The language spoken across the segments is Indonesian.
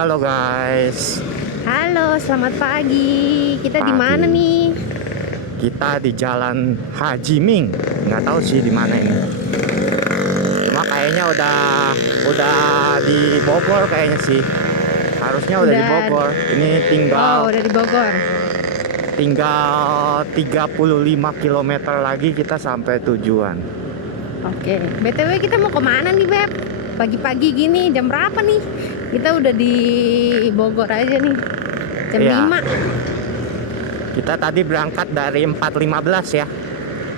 Halo guys, Halo, selamat pagi. Kita di pagi. mana nih? Kita di Jalan Haji Ming. Nggak tahu sih di mana ini. Cuma kayaknya udah di Bogor kayaknya sih. Harusnya udah di Udah. Bogor. Ini Oh, tinggal udah di Bogor. tinggal 35 km lagi kita sampai tujuan. Oke. BTW kita mau kemana nih, Beb? Pagi-pagi gini, jam berapa nih? Kita udah di Bogor aja nih. Jam Iya. 5. Kita tadi berangkat dari 4.15 ya.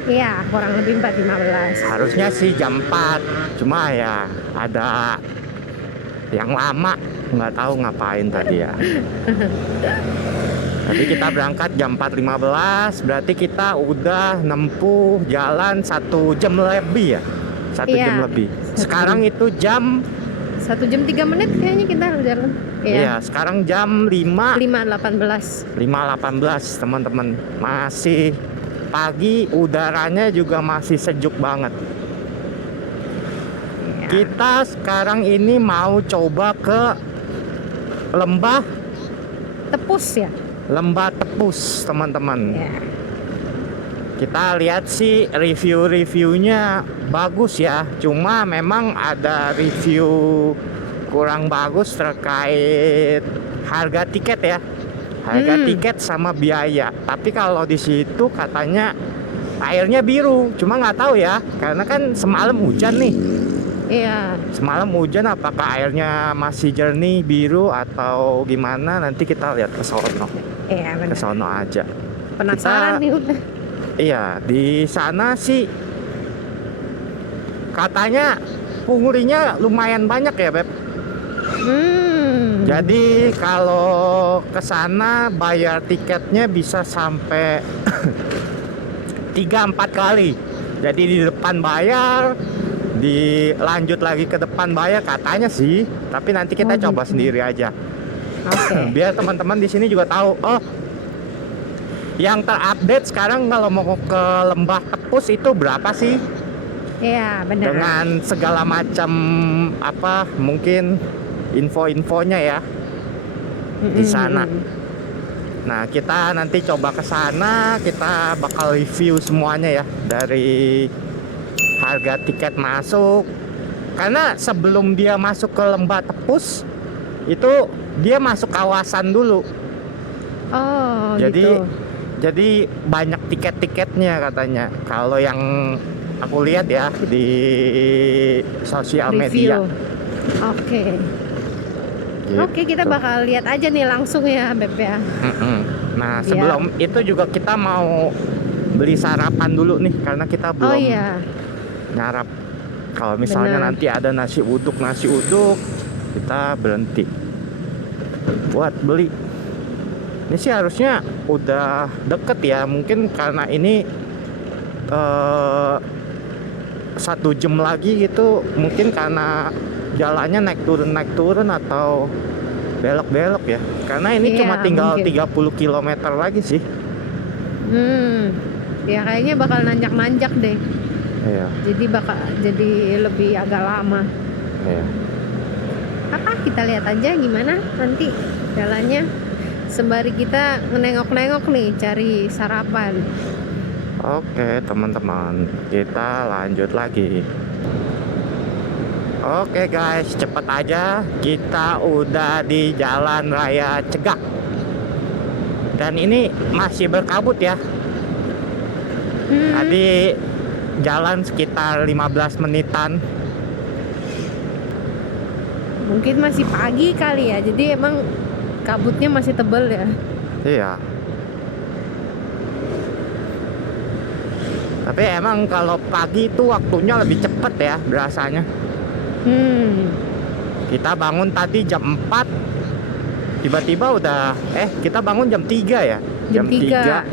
Iya, kurang lebih 4.15. Harusnya sih jam 4. Cuma ya ada yang lama, nggak tahu ngapain tadi ya. Tadi kita berangkat jam 4.15, berarti kita udah nempuh jalan 1 jam lebih ya. 1 Iya. jam lebih. Sekarang itu jam 1 jam 3 menit kayaknya kita jalan. iya, sekarang jam 5.18. 5.18 teman-teman. Masih pagi, udaranya juga masih sejuk banget. Ya. Kita sekarang ini mau coba ke Lembah Tepus ya? Tepus, teman-teman. Ya. Kita lihat sih review-reviewnya bagus ya. Cuma memang ada review kurang bagus terkait harga tiket ya. Harga tiket sama biaya. Tapi kalau di situ katanya airnya biru. Cuma nggak tahu ya, karena kan semalam hujan nih. Iya. Semalam hujan, apakah airnya masih jernih biru atau gimana? Nanti kita lihat ke sono. Iya, Ke benar. sono aja. Penasaran nih udah. Iya, di sana sih katanya pungurinya lumayan banyak ya, Beb. Jadi kalau ke sana bayar tiketnya bisa sampai 3-4 kali. Jadi di depan bayar, dilanjut lagi ke depan bayar katanya sih. Tapi nanti kita Oh, coba gitu. sendiri aja. Oke. Biar teman-teman di sini juga tahu. Oh, yang terupdate sekarang kalau mau ke Lembah Tepus itu berapa sih? Iya, benar. Dengan segala macam apa mungkin info-infonya ya di sana. Nah, kita nanti coba ke sana, kita bakal review semuanya ya, dari harga tiket masuk. Karena sebelum dia masuk ke Lembah Tepus itu dia masuk kawasan dulu. Oh, Jadi gitu. Jadi banyak tiket-tiketnya katanya. Kalau yang aku lihat ya di sosial media. Review. Oke. Gitu. Oke, kita bakal lihat aja nih langsung ya, Beb ya. Nah, Biar- sebelum itu juga kita mau beli sarapan dulu nih, karena kita Oh belum iya. nyarap. Kalau misalnya Bener. nanti ada nasi uduk, kita berhenti buat beli. Ini sih harusnya udah deket ya, mungkin karena ini 1 jam lagi gitu, mungkin karena jalannya naik turun atau belok-belok ya, karena ini Iya, cuma tinggal mungkin. 30 km lagi sih. Ya kayaknya bakal nanjak-nanjak deh. Iya, Jadi lebih agak lama. iya. Apa kita lihat aja gimana nanti jalannya. Sembari kita nengok-nengok nih cari sarapan. Oke teman-teman, kita lanjut lagi. Oke guys, cepet aja, kita udah di Jalan Raya Cegak. Dan ini masih berkabut ya. Tadi jalan sekitar 15 menitan. Mungkin masih pagi kali ya, jadi emang kabutnya masih tebel ya. Iya. Tapi emang kalau pagi itu waktunya lebih cepet ya berasanya. Kita bangun tadi jam 4, tiba-tiba udah kita bangun jam 3 ya. Jam 3.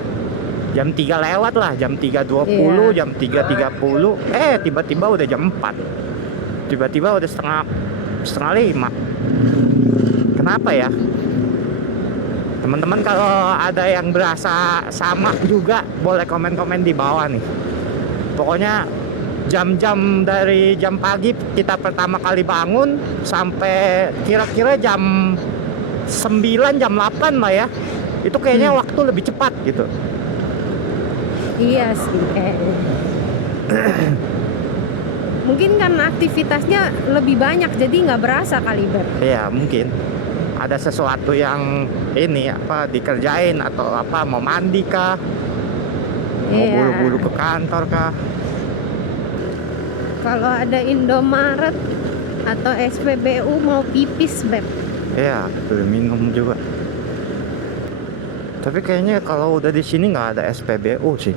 Jam 3 lewat lah, jam 3.20, Iya. jam 3.30. Tiba-tiba udah jam 4. Tiba-tiba udah setengah 5. Kenapa ya? Teman-teman kalau ada yang berasa sama juga, boleh komen-komen di bawah nih. Pokoknya jam-jam dari jam pagi kita pertama kali bangun sampai kira-kira jam 9 jam 8 lah ya. Itu kayaknya waktu lebih cepat gitu. Iya sih kayaknya. Mungkin karena aktivitasnya lebih banyak jadi nggak berasa kali Beb. Iya, mungkin ada sesuatu yang ini apa dikerjain atau apa, mau mandi kah, mau Iya. buru-buru ke kantor kah. Kalau ada Indomaret atau SPBU mau pipis Beb. Iya, beli minum juga. Tapi kayaknya kalau udah di sini nggak ada SPBU sih.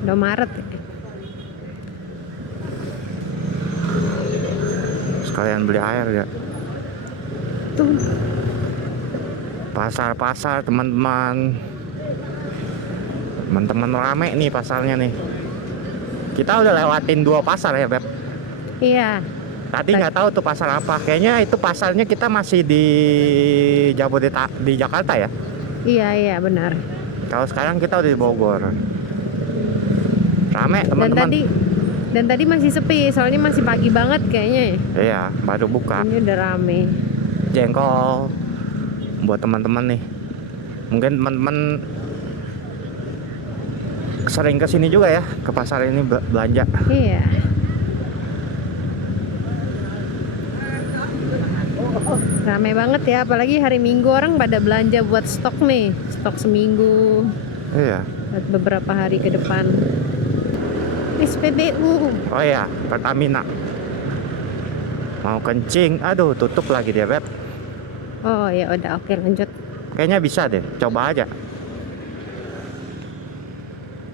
Indomaret ya. Sekalian beli air ya. Tuh. Pasar-pasar teman-teman. Teman-teman rame nih pasarnya nih. Kita udah lewatin 2 pasar ya, Beb. Iya. Tadi nggak tahu tuh pasar apa. Kayaknya itu pasarnya kita masih di di Jakarta ya. Iya benar. Kalau sekarang kita udah di Bogor. Rame Dan teman-teman. tadi masih sepi, soalnya masih pagi banget kayaknya. Iya, baru buka. Ini udah rame. Jengkol buat teman-teman nih. Mungkin teman-teman sering kesini juga ya, ke pasar ini belanja. Iya. Rame banget ya, apalagi hari Minggu orang pada belanja buat stok nih, stok seminggu, Iya. buat beberapa hari ke depan. SPBU. Oh iya, Pertamina. Mau kencing, aduh tutup lagi dia, Beb. Oh ya udah, oke lanjut. Kayaknya bisa deh, coba aja.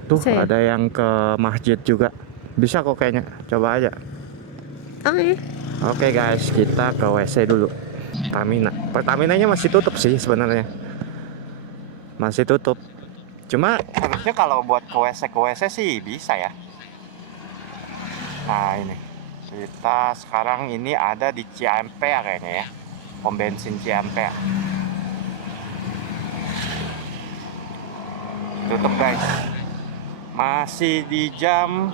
Tuh Bisa ya? ada yang ke masjid juga. Bisa kok kayaknya, coba aja. Oke. Oke guys, kita ke WC dulu. Pertaminanya masih tutup sih sebenarnya. Masih tutup. Cuma harusnya kalau buat ke WC sih bisa ya. Nah ini, kita sekarang ini ada di Ciampea kayaknya ya. Pom bensin Ciampea. Tutup guys. Masih di jam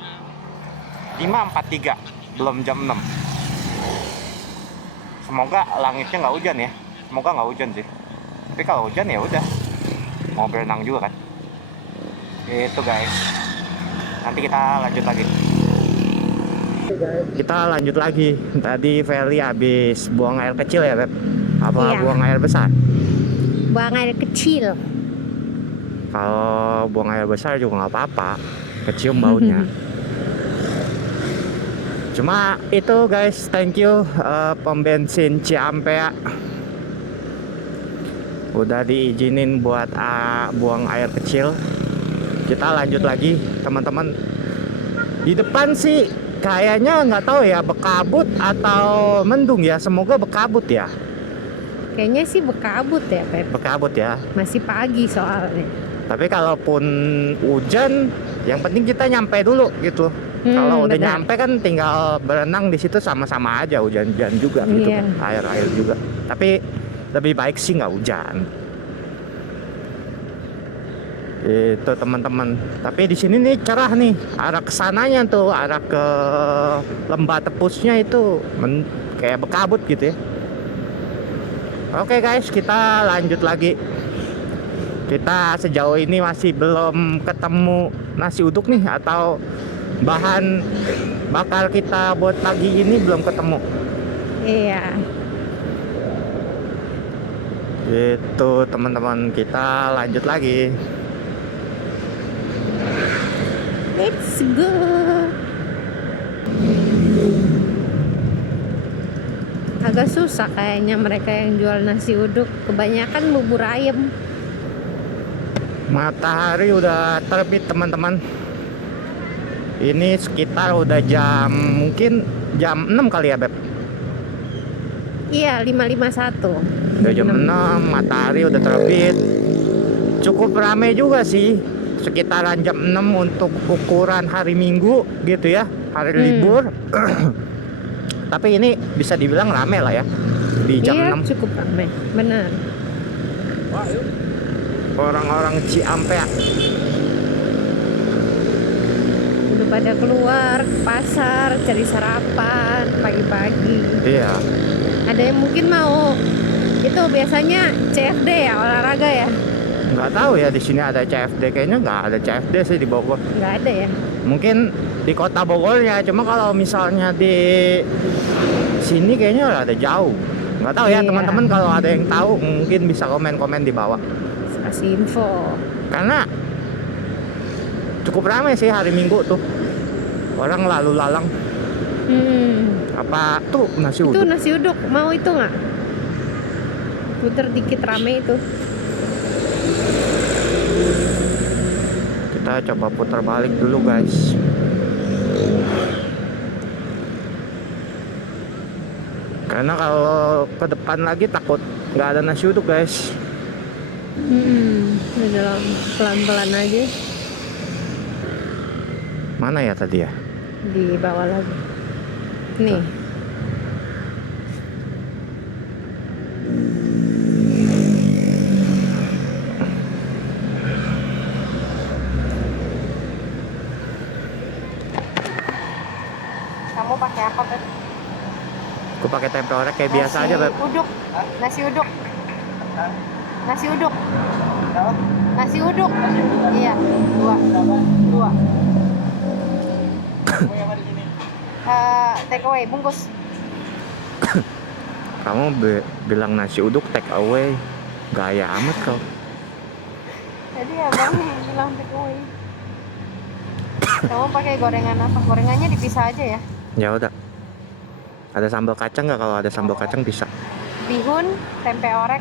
5.43, belum jam 6. Semoga langitnya nggak hujan ya. Semoga nggak hujan sih. Tapi kalau hujan ya udah, mau berenang juga kan. Itu guys. Nanti kita lanjut lagi. Kita lanjut lagi. Tadi Feli habis buang air kecil ya, Beb? Apa Iya. buang air besar? Buang air kecil. Kalau buang air besar juga nggak apa-apa, kecium baunya. Cuma itu guys, thank you pom bensin Ciampea udah diizinin buat buang air kecil. Kita lanjut lagi teman-teman. Di depan sih kayaknya nggak tahu ya, bekabut atau mendung ya. Semoga bekabut ya. Kayaknya sih bekabut ya, Pep. Bekabut ya. Masih pagi soalnya. Tapi kalaupun hujan, yang penting kita nyampe dulu gitu. Kalau udah benar. nyampe kan tinggal berenang di situ, sama-sama aja, hujan-hujan juga gitu, Iya. air-air juga. Tapi lebih baik sih nggak hujan. Itu teman-teman. Tapi di sini nih cerah nih, arah kesananya tuh, arah ke Lembah Tepusnya itu kayak bekabut gitu ya. Oke guys, kita lanjut lagi. Kita sejauh ini masih belum ketemu nasi uduk nih, atau bahan bakar kita buat pagi ini belum ketemu. Iya. Itu teman-teman, kita lanjut lagi. Let's go. Agak susah kayaknya mereka yang jual nasi uduk, kebanyakan bubur ayam. Matahari udah terbit teman-teman. Ini sekitar udah mungkin jam 6 kali ya, Beb. Iya, 5.51. Udah jam 6, matahari udah terbit. Cukup ramai juga sih, sekitaran jam 6 untuk ukuran hari Minggu gitu ya, hari libur. Tapi ini bisa dibilang rame lah ya di jam Iya, 6. cukup ramai. Benar. Orang-orang Ciampea Udah pada keluar ke pasar cari sarapan pagi-pagi. iya. Ada yang mungkin mau itu biasanya CFD ya, olahraga ya? Nggak tahu ya di sini ada CFD, kayaknya nggak ada CFD sih di Bogor. Nggak ada ya? Mungkin di kota Bogor ya, cuma kalau misalnya di sini kayaknya ada jauh. Nggak tahu ya Iya. teman-teman, kalau ada yang tahu mungkin bisa komen-komen di bawah. Kasih info. Karena cukup ramai sih hari Minggu tuh, orang lalu lalang. Apa tuh nasi Itu uduk? nasi uduk, mau itu nggak? Puter dikit rame itu. Kita coba putar balik dulu guys. Karena kalau ke depan lagi takut nggak ada nasi uduk guys. Udah pelan-pelan aja. Mana ya tadi ya? Di bawah lagi. Nih. Kamu pakai apa, Beb? Aku pakai tempe orek kayak biasa aja Beb. Uduk. Nasi uduk. Nasi uduk. Nasi uduk. Iya, dua. Take away, bungkus. Kamu bilang nasi uduk take away, gaya amat kau. Jadi abang bilang take away. Kamu pakai gorengan apa? Gorengannya dipisah aja ya. Ya udah. Ada sambal kacang nggak? Kalau ada sambal kacang bisa. Bihun, tempe orek,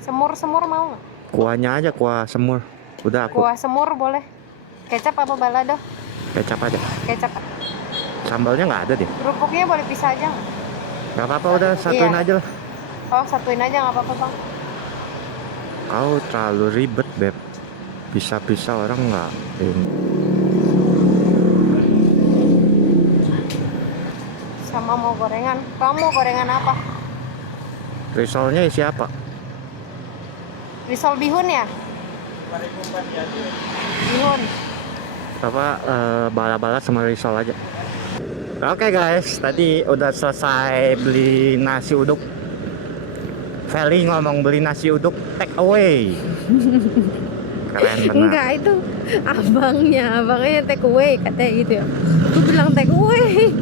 semur mau nggak? Kuahnya aja, kuah semur. Udah aku Kuah semur boleh. Kecap apa balado? kecap aja. Kecap. Sambalnya nggak ada deh. Kerupuknya boleh pisah aja nggak? Nggak apa-apa, udah satuin Iya. aja lah. Oh, satuin aja nggak apa-apa bang. Kau terlalu ribet Beb. Bisa-bisa orang nggak ini. Sama mau gorengan. Kamu mau gorengan apa? Risolnya isi apa? Risol bihun ya? Bihun. Apa bala-bala sama risol aja. Oke guys, tadi udah selesai beli nasi uduk. Feli ngomong beli nasi uduk take away. Keren benar. Enggak, itu abangnya take away katanya gitu ya. Aku bilang take away.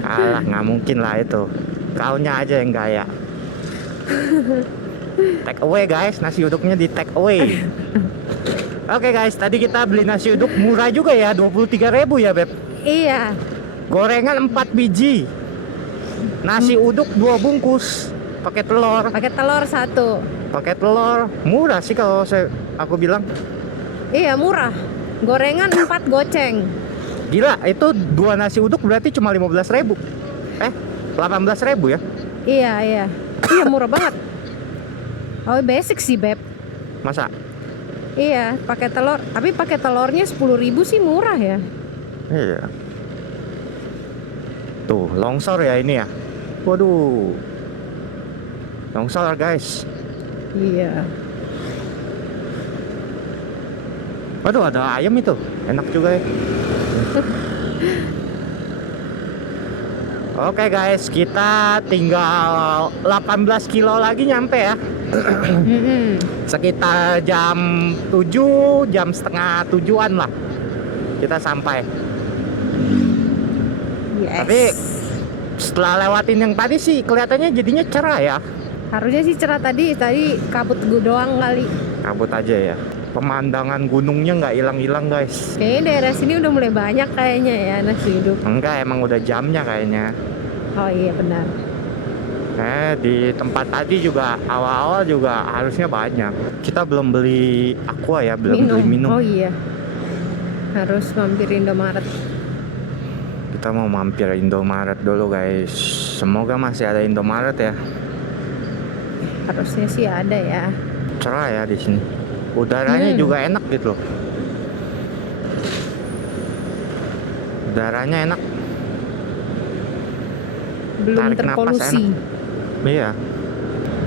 Alah, nggak mungkin lah itu. Kaunya aja yang gaya. Take away guys, nasi uduknya di take away. Oke guys, tadi kita beli nasi uduk murah juga ya, 23.000 ya Beb. Iya. Gorengan 4 biji. Nasi uduk 2 bungkus. Pakai telur. Pakai telur 1. Pakai telur murah sih kalau aku bilang. Iya, murah. Gorengan 4 goceng. Gila, itu 2 nasi uduk berarti cuma 15.000. 18.000 ya. Iya. Iya, murah banget. Oh, basic sih, Beb. Masa? Iya, pakai telur. Tapi pakai telurnya 10.000 sih murah ya. Iya. Tuh, longsor ya ini ya. Waduh. Longsor guys. Iya. Waduh, ada ayam itu. Enak juga ya. Oke guys, kita tinggal 18 kilo lagi nyampe ya. Sekitar jam 7, jam setengah 7-an lah kita sampai. Yes. Tapi setelah lewatin yang tadi sih kelihatannya jadinya cerah ya. Harusnya sih cerah tadi kabut gue doang kali. Kabut aja ya. Pemandangan gunungnya nggak hilang-hilang guys. Kayaknya daerah sini udah mulai banyak kayaknya ya nasi uduk. Enggak, emang udah jamnya kayaknya. Oh iya benar. Di tempat tadi juga awal-awal juga harusnya banyak. Kita belum beli aqua ya, belum beli minum. Oh iya. Harus mampir Indomaret. Kita mau mampir Indomaret dulu guys. Semoga masih ada Indomaret ya. Harusnya sih ada ya. Cerah ya di sini. Udaranya juga enak gitu loh. Udaranya enak. Belum Tarik napas terpolusi. Iya.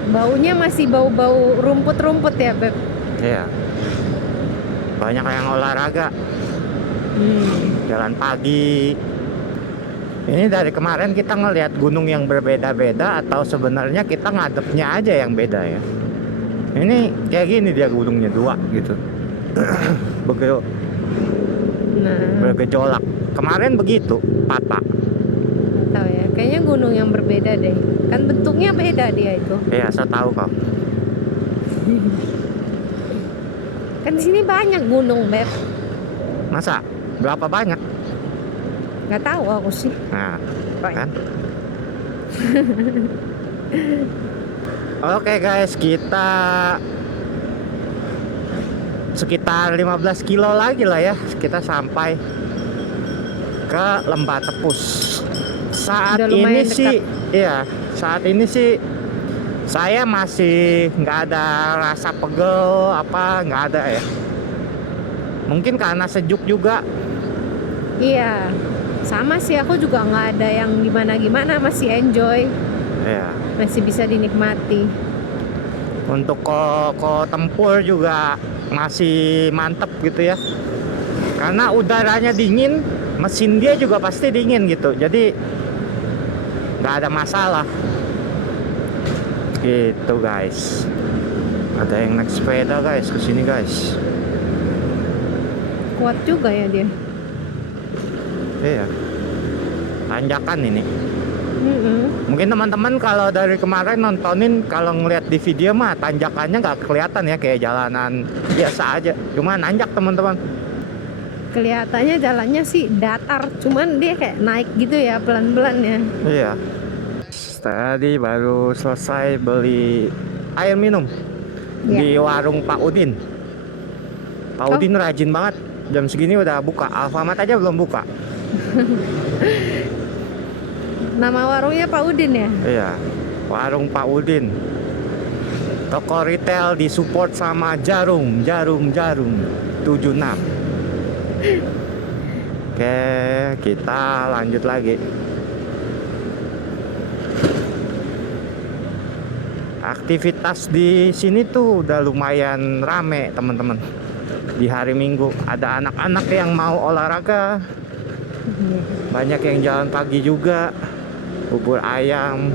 Baunya masih bau-bau rumput-rumput ya, Beb. Iya. Banyak yang olahraga. Jalan pagi. Ini dari kemarin kita ngelihat gunung yang berbeda-beda atau sebenarnya kita ngadepnya aja yang beda ya. Ini kayak gini dia gunungnya dua gitu. Nah, Bergejolak. Kemarin begitu, patah. tahu ya. Kayaknya gunung yang berbeda deh. Kan bentuknya beda dia itu. Iya, saya tahu kok. Kan di sini banyak gunung, Beb. Masa? Berapa banyak? Nggak tahu aku sih. Nah, Banyak. kan? Oke guys, kita sekitar 15 kilo lagi lah ya. Kita sampai ke Lembah Tepus. Saat Udah ini lumayan sih, iya, saat ini sih saya masih nggak ada rasa pegel apa, nggak ada ya. Mungkin karena sejuk juga. Iya. Sama sih, aku juga nggak ada yang gimana-gimana, masih enjoy. Ya, Masih bisa dinikmati. untuk ko tempur juga masih mantep gitu ya. Karena udaranya dingin, mesin dia juga pasti dingin gitu. Jadi nggak ada masalah. Gitu guys. Ada yang naik sepeda guys kesini guys. Kuat juga ya dia. Iya. Tanjakan ini. Mm-mm. Mungkin teman-teman kalau dari kemarin nontonin, kalau ngeliat di video mah tanjakannya nggak kelihatan ya, kayak jalanan biasa aja. Cuma nanjak teman-teman. Kelihatannya jalannya sih datar, cuman dia kayak naik gitu ya, pelan-pelan ya. Iya. Tadi baru selesai beli air minum Iya. di warung Pak Udin. Pak Oh. Udin rajin banget. Jam segini udah buka. Alfamart aja belum buka. Nama warungnya Pak Udin ya? Iya. Warung Pak Udin. Toko retail disupport sama Jarum 76. Oke, kita lanjut lagi. Aktivitas di sini tuh udah lumayan rame teman-teman. Di hari Minggu ada anak-anak yang mau olahraga, banyak yang jalan pagi juga, bubur ayam,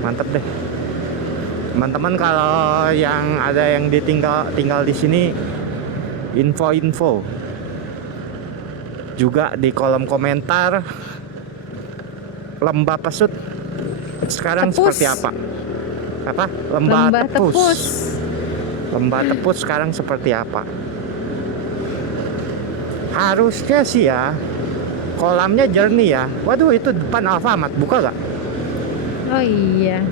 mantep deh. Teman-teman kalau yang ada yang tinggal di sini, info-info juga di kolom komentar. Lembah Pesut sekarang Tepus. seperti apa? Apa? Lembah Tepus. Lembah Tepus sekarang seperti apa? Harusnya sih ya, kolamnya jernih ya. Waduh, itu depan Alfamart buka gak? Oh iya.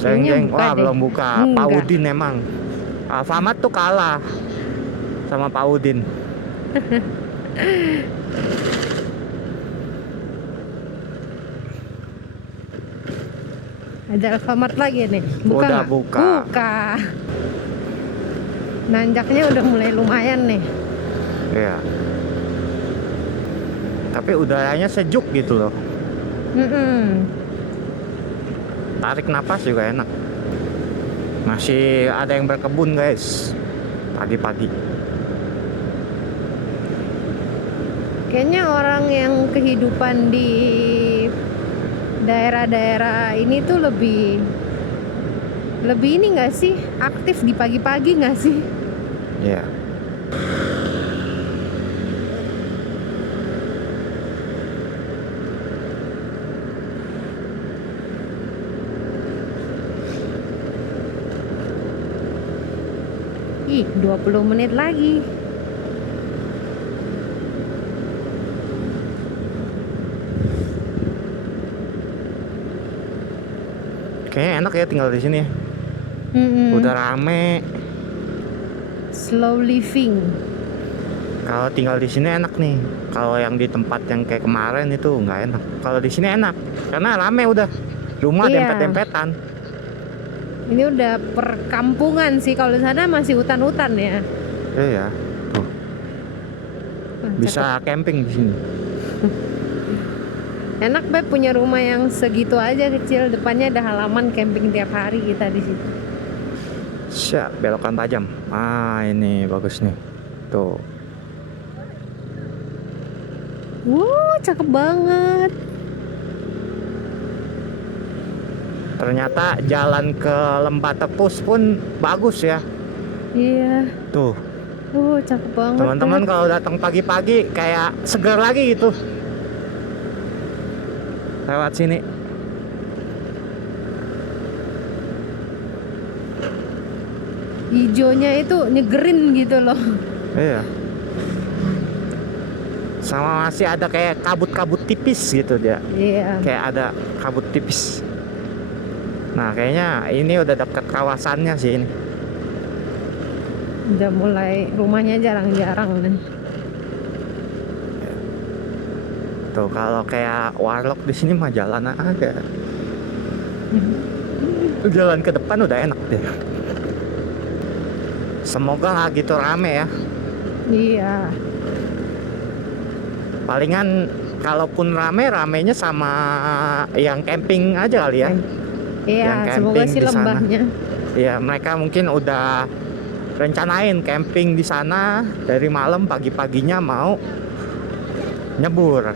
Jeng-jeng, buka wah deh. belum buka. Pak Enggak. Udin emang. Alfamart tuh kalah sama Pak Udin. Ada Alfamart lagi nih. Buka Udah nggak? buka. Buka. Nanjaknya udah mulai lumayan nih. Iya. Tapi udaranya sejuk gitu loh. Mm-mm. Tarik napas juga enak. Masih ada yang berkebun guys. Pagi-pagi. Kayaknya orang yang kehidupan di daerah-daerah ini tuh lebih ini nggak sih, aktif di pagi-pagi nggak sih? Iya. Ih, 20 menit lagi. Kayaknya enak ya tinggal di sini ya. Mm-mm. Udah rame. Slow living. Kalau tinggal di sini enak nih. Kalau yang di tempat yang kayak kemarin itu nggak enak. Kalau di sini enak karena rame udah. Rumah Iya. dempet-dempetan. Ini udah perkampungan sih, kalau di sana masih hutan-hutan ya. Iya. Tuh, Wah, bisa camping di sini. enak Beb punya rumah yang segitu aja kecil, depannya ada halaman camping tiap hari kita di situ. Siap, belokan tajam. Ah, ini bagus nih. Tuh. Cakep banget. Ternyata jalan ke Lembah Tepus pun bagus ya. Iya. Tuh, Cakep banget. teman-teman Beb. kalau datang pagi-pagi kayak segar lagi gitu. Lewat sini. Hijaunya itu nyegerin gitu loh. Iya. Sama masih ada kayak kabut-kabut tipis gitu dia. Iya. Kayak ada kabut tipis. Nah, kayaknya ini udah dekat kawasannya sih ini. Udah mulai rumahnya jarang-jarang nih. Tuh, kalau kayak warlock di sini mah jalan aja. Jalan ke depan udah enak deh. Semoga nggak gitu rame ya. Iya. Palingan kalaupun ramenya sama yang camping aja kali ya. Iya, Yang semoga camping sih di sana. lembahnya. Ya, mereka mungkin udah rencanain camping di sana dari malam, pagi-paginya mau nyebur.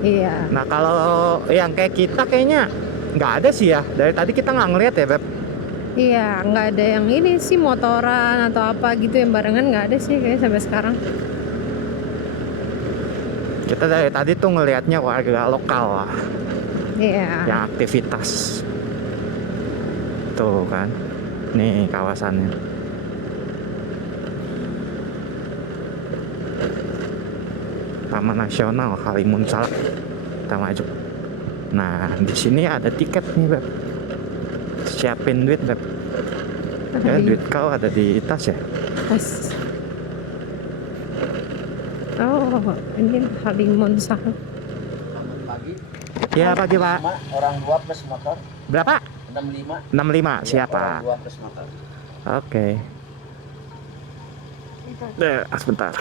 Iya. Nah, kalau yang kayak kita kayaknya nggak ada sih ya. Dari tadi kita nggak ngeliat ya, Beb. Iya, nggak ada yang ini sih motoran atau apa gitu yang barengan, nggak ada sih kayak sampai sekarang. Kita dari tadi tuh ngelihatnya warga lokal lah, Iya. yang aktivitas. Tuh kan, nih kawasannya. Taman Nasional Halimun Salak. Kita maju. Nah, di sini ada tiket nih, Beb. Siapin duit, Beb. Ya, duit kau ada di tas ya? Tas. Oh, ini Halimun Salak. Selamat pagi. Ya, pagi, Pak. Orang 2 plus motor. Berapa? 65. 65, Iya, siapa? Orang 2 plus motor. Oke. Sebentar.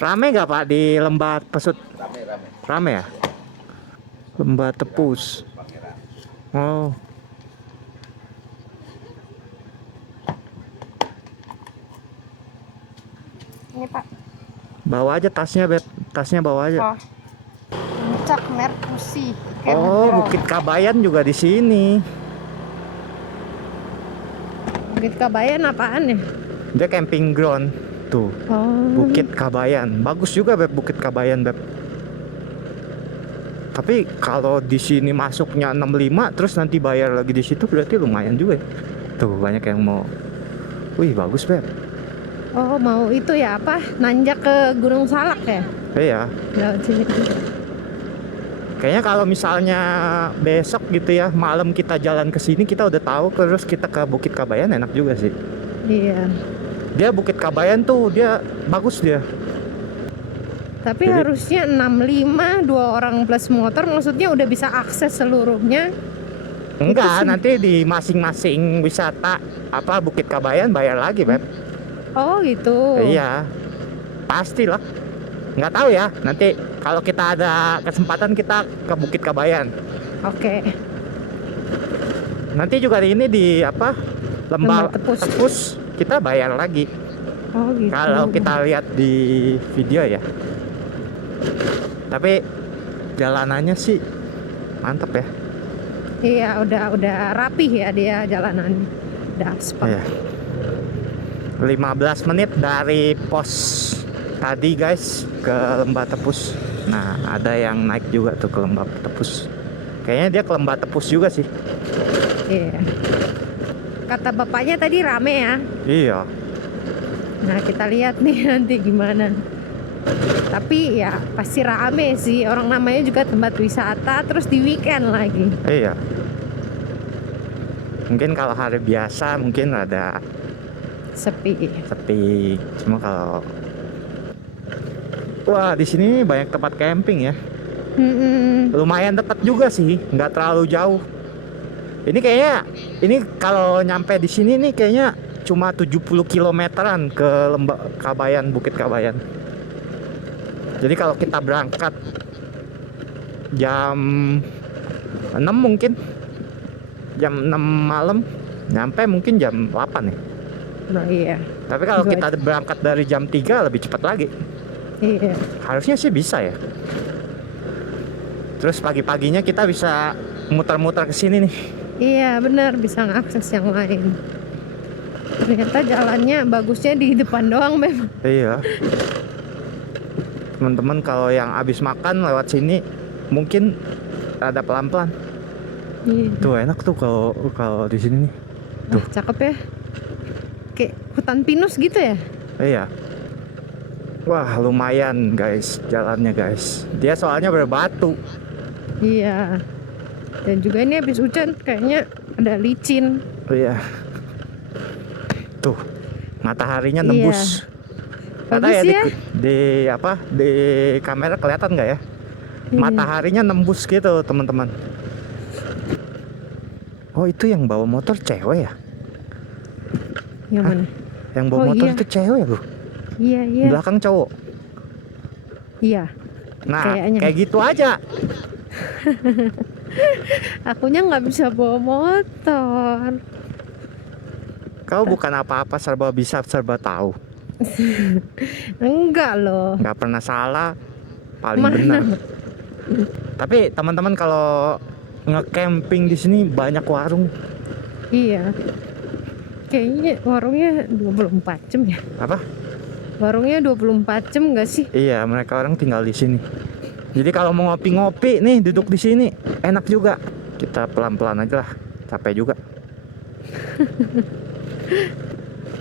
Rame gak, Pak, di Lembah Pesut? Rame-rame. Rame ya? Lembah Tepus. Pangeran. Oh. Ini Pak. Bawa aja tasnya, Beb. Tasnya bawa aja. Oh. Puncak Merkusi. Oh, Bukit Kabayan juga di sini. Bukit Kabayan apaan ya? Dia camping ground. Tuh, Oh. Bukit Kabayan. Bagus juga, Beb, Bukit Kabayan, Beb. Tapi kalau di sini masuknya 65 terus nanti bayar lagi di situ berarti lumayan juga ya. Tuh, banyak yang mau. Wih, bagus, Beb. Oh, mau itu ya apa? Nanjak ke Gunung Salak ya? Iya. Lewat sini. Kayaknya kalau misalnya besok gitu ya, malam kita jalan ke sini kita udah tahu terus kita ke Bukit Kabayan enak juga sih. Iya. Dia Bukit Kabayan tuh dia bagus dia. Tapi Jadi- harusnya 65 2 orang plus motor, maksudnya udah bisa akses seluruhnya. Enggak, sih. nanti di masing-masing wisata apa Bukit Kabayan bayar lagi, Beb. Oh gitu. Iya. Pastilah. Nggak tahu ya, nanti kalau kita ada kesempatan kita ke Bukit Kabayan. Oke. Nanti juga ini di apa? Lembah Lembah Tepus. Tepus kita bayar lagi. Oh gitu. Kalau kita lihat di video ya. Tapi jalanannya sih mantep ya. Iya, udah rapih ya dia jalanan. Udah aspal. Iya. 15 menit dari pos tadi guys ke Lembah Tepus. Nah, ada yang naik juga tuh ke Lembah Tepus. Kayaknya dia ke Lembah Tepus juga sih. Iya. Kata bapaknya tadi rame ya. Iya. Nah, kita lihat nih nanti gimana. Tapi ya pasti rame sih. Orang namanya juga tempat wisata, terus di weekend lagi. Iya. Mungkin kalau hari biasa mungkin ada Sepi. sepi. Cuma kalau wah, di sini banyak tempat camping ya. Mm-mm. Lumayan dekat juga sih, nggak terlalu jauh. Ini kayaknya ini kalau nyampe di sini nih kayaknya cuma 70 kilometeran ke Lembah Kabayan, Bukit Kabayan. Jadi kalau kita berangkat jam 6 mungkin jam 6 malam nyampe mungkin jam 8 nih. Nah iya. Tapi kalau Good. kita berangkat dari jam 3 lebih cepat lagi. Iya. Harusnya sih bisa ya. Terus pagi-paginya kita bisa muter-muter ke sini nih. Iya benar, bisa ngakses yang lain. Ternyata jalannya bagusnya di depan doang memang. Iya. Teman-teman kalau yang abis makan lewat sini mungkin rada pelan-pelan. Iya. Tuh enak tuh kalau di sini nih. Wah, cakep ya. Kayak hutan pinus gitu ya. Iya. Wah, lumayan guys jalannya guys. Dia soalnya berbatu. Iya. Dan juga ini habis hujan kayaknya ada licin. Iya. Tuh, mataharinya Iya. nembus. Kata Bagus ya ya. di kamera kelihatan nggak ya? Iya. Mataharinya nembus gitu teman-teman. Oh itu yang bawa motor cewek ya? Yang Hah? mana? Yang bawa Oh, motor iya. itu cewek ya bro? Iya, iya. Belakang cowok. Iya. Nah Kayaknya. kayak gitu aja. Akunya nggak bisa bawa motor. Kau bukan apa-apa serba bisa serba tahu. Enggak loh. Nggak pernah salah, paling Mana? benar. Tapi teman-teman kalau nge-camping di sini banyak warung. Iya. Kayaknya warungnya 24 jam ya. Apa? Warungnya 24 jam nggak sih? Iya, mereka orang tinggal di sini. Jadi kalau mau ngopi-ngopi nih duduk di sini enak juga. Kita pelan-pelan aja lah, capek juga.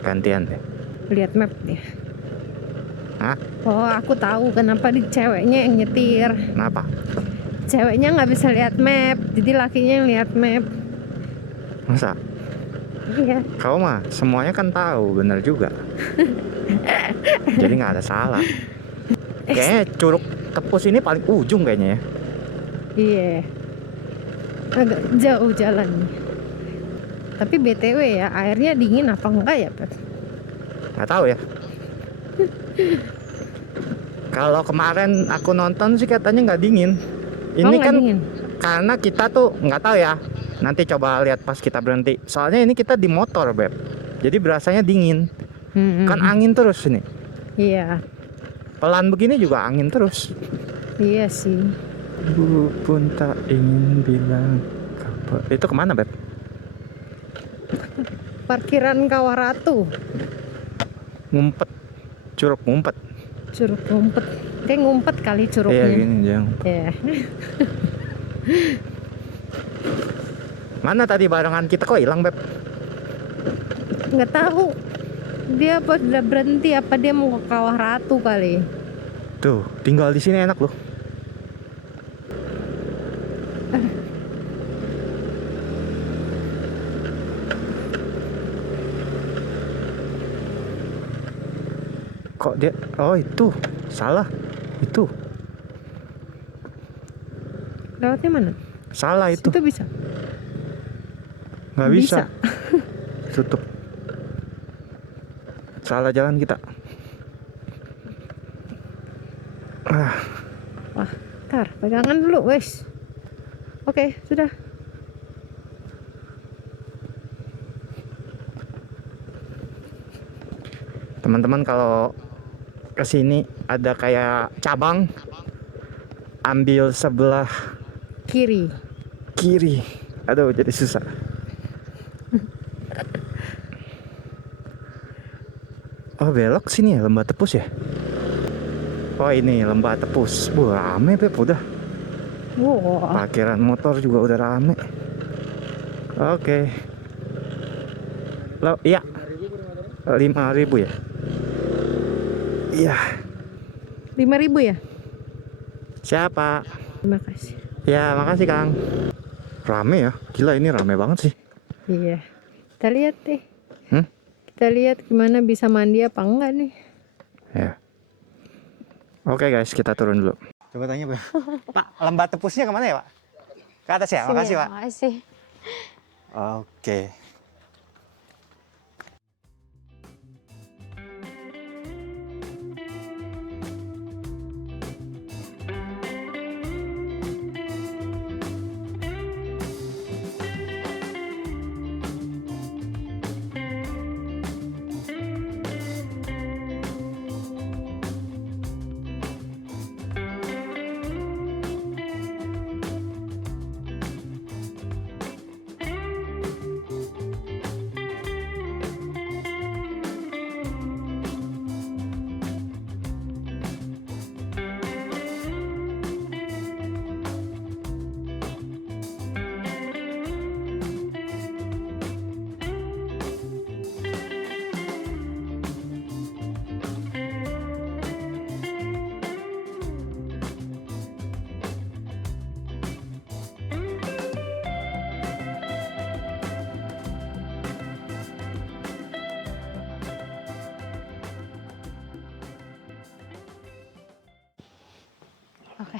Gantian deh. Lihat map deh. Hah? Oh, aku tahu kenapa di ceweknya yang nyetir. Kenapa? Ceweknya nggak bisa lihat map, jadi lakinya yang lihat map. Masa? Iya. Kau mah semuanya kan tahu, bener juga. Jadi nggak ada salah. Kayaknya Curug Tepus ini paling ujung kayaknya ya. Iya. Agak jauh jalannya. Tapi BTW ya, airnya dingin apa enggak ya, Pep? Nggak tahu ya. Kalau kemarin aku nonton sih katanya nggak dingin. Ini Oh, nggak kan dingin. karena kita tuh nggak tahu ya. Nanti coba lihat pas kita berhenti. Soalnya ini kita di motor beb. Jadi berasanya dingin. Kan angin terus ini. Iya. Pelan begini juga angin terus. Iya sih. Bu pun tak ingin bilang kabar. Itu kemana beb? Parkiran Kawaratu. Ngumpet. Curug ngumpet. Curug ngumpet. Dia ngumpet kali Iya curugnya. gini jangan. Iya. Mana tadi barengan kita kok hilang beb? Nggak tahu. Dia apa udah berhenti apa dia mau ke Kawah Ratu kali. Tuh tinggal di sini enak loh. Kok dia? Oh itu salah. Itu Lewatnya mana? salah itu. Itu bisa. Nggak bisa. Tutup. Salah jalan kita. Ah, Wah, ntar pegangan dulu, wes. Oke, sudah. teman-teman kalau kesini ada kayak cabang, ambil sebelah Kiri. kiri. Aduh jadi susah. Oh belok sini ya Lembah Tepus ya. Oh ini Lembah Tepus. Rame Beb udah. Wow. Parkiran motor juga udah rame. Oke. Lo iya 5.000 ya. Iya. 5.000 ya? Siapa? Terima kasih. Ya makasih Kang. Rame ya. Gila ini rame banget sih. Iya. Kita lihat deh. Hmm? Kita lihat gimana bisa mandi apa enggak nih. Ya. Oke guys, kita turun dulu. Coba tanya Pak. Pak, Lembah Tepusnya kemana ya Pak? Ke atas ya? Makasih Pak. Makasih. Oke. Oke.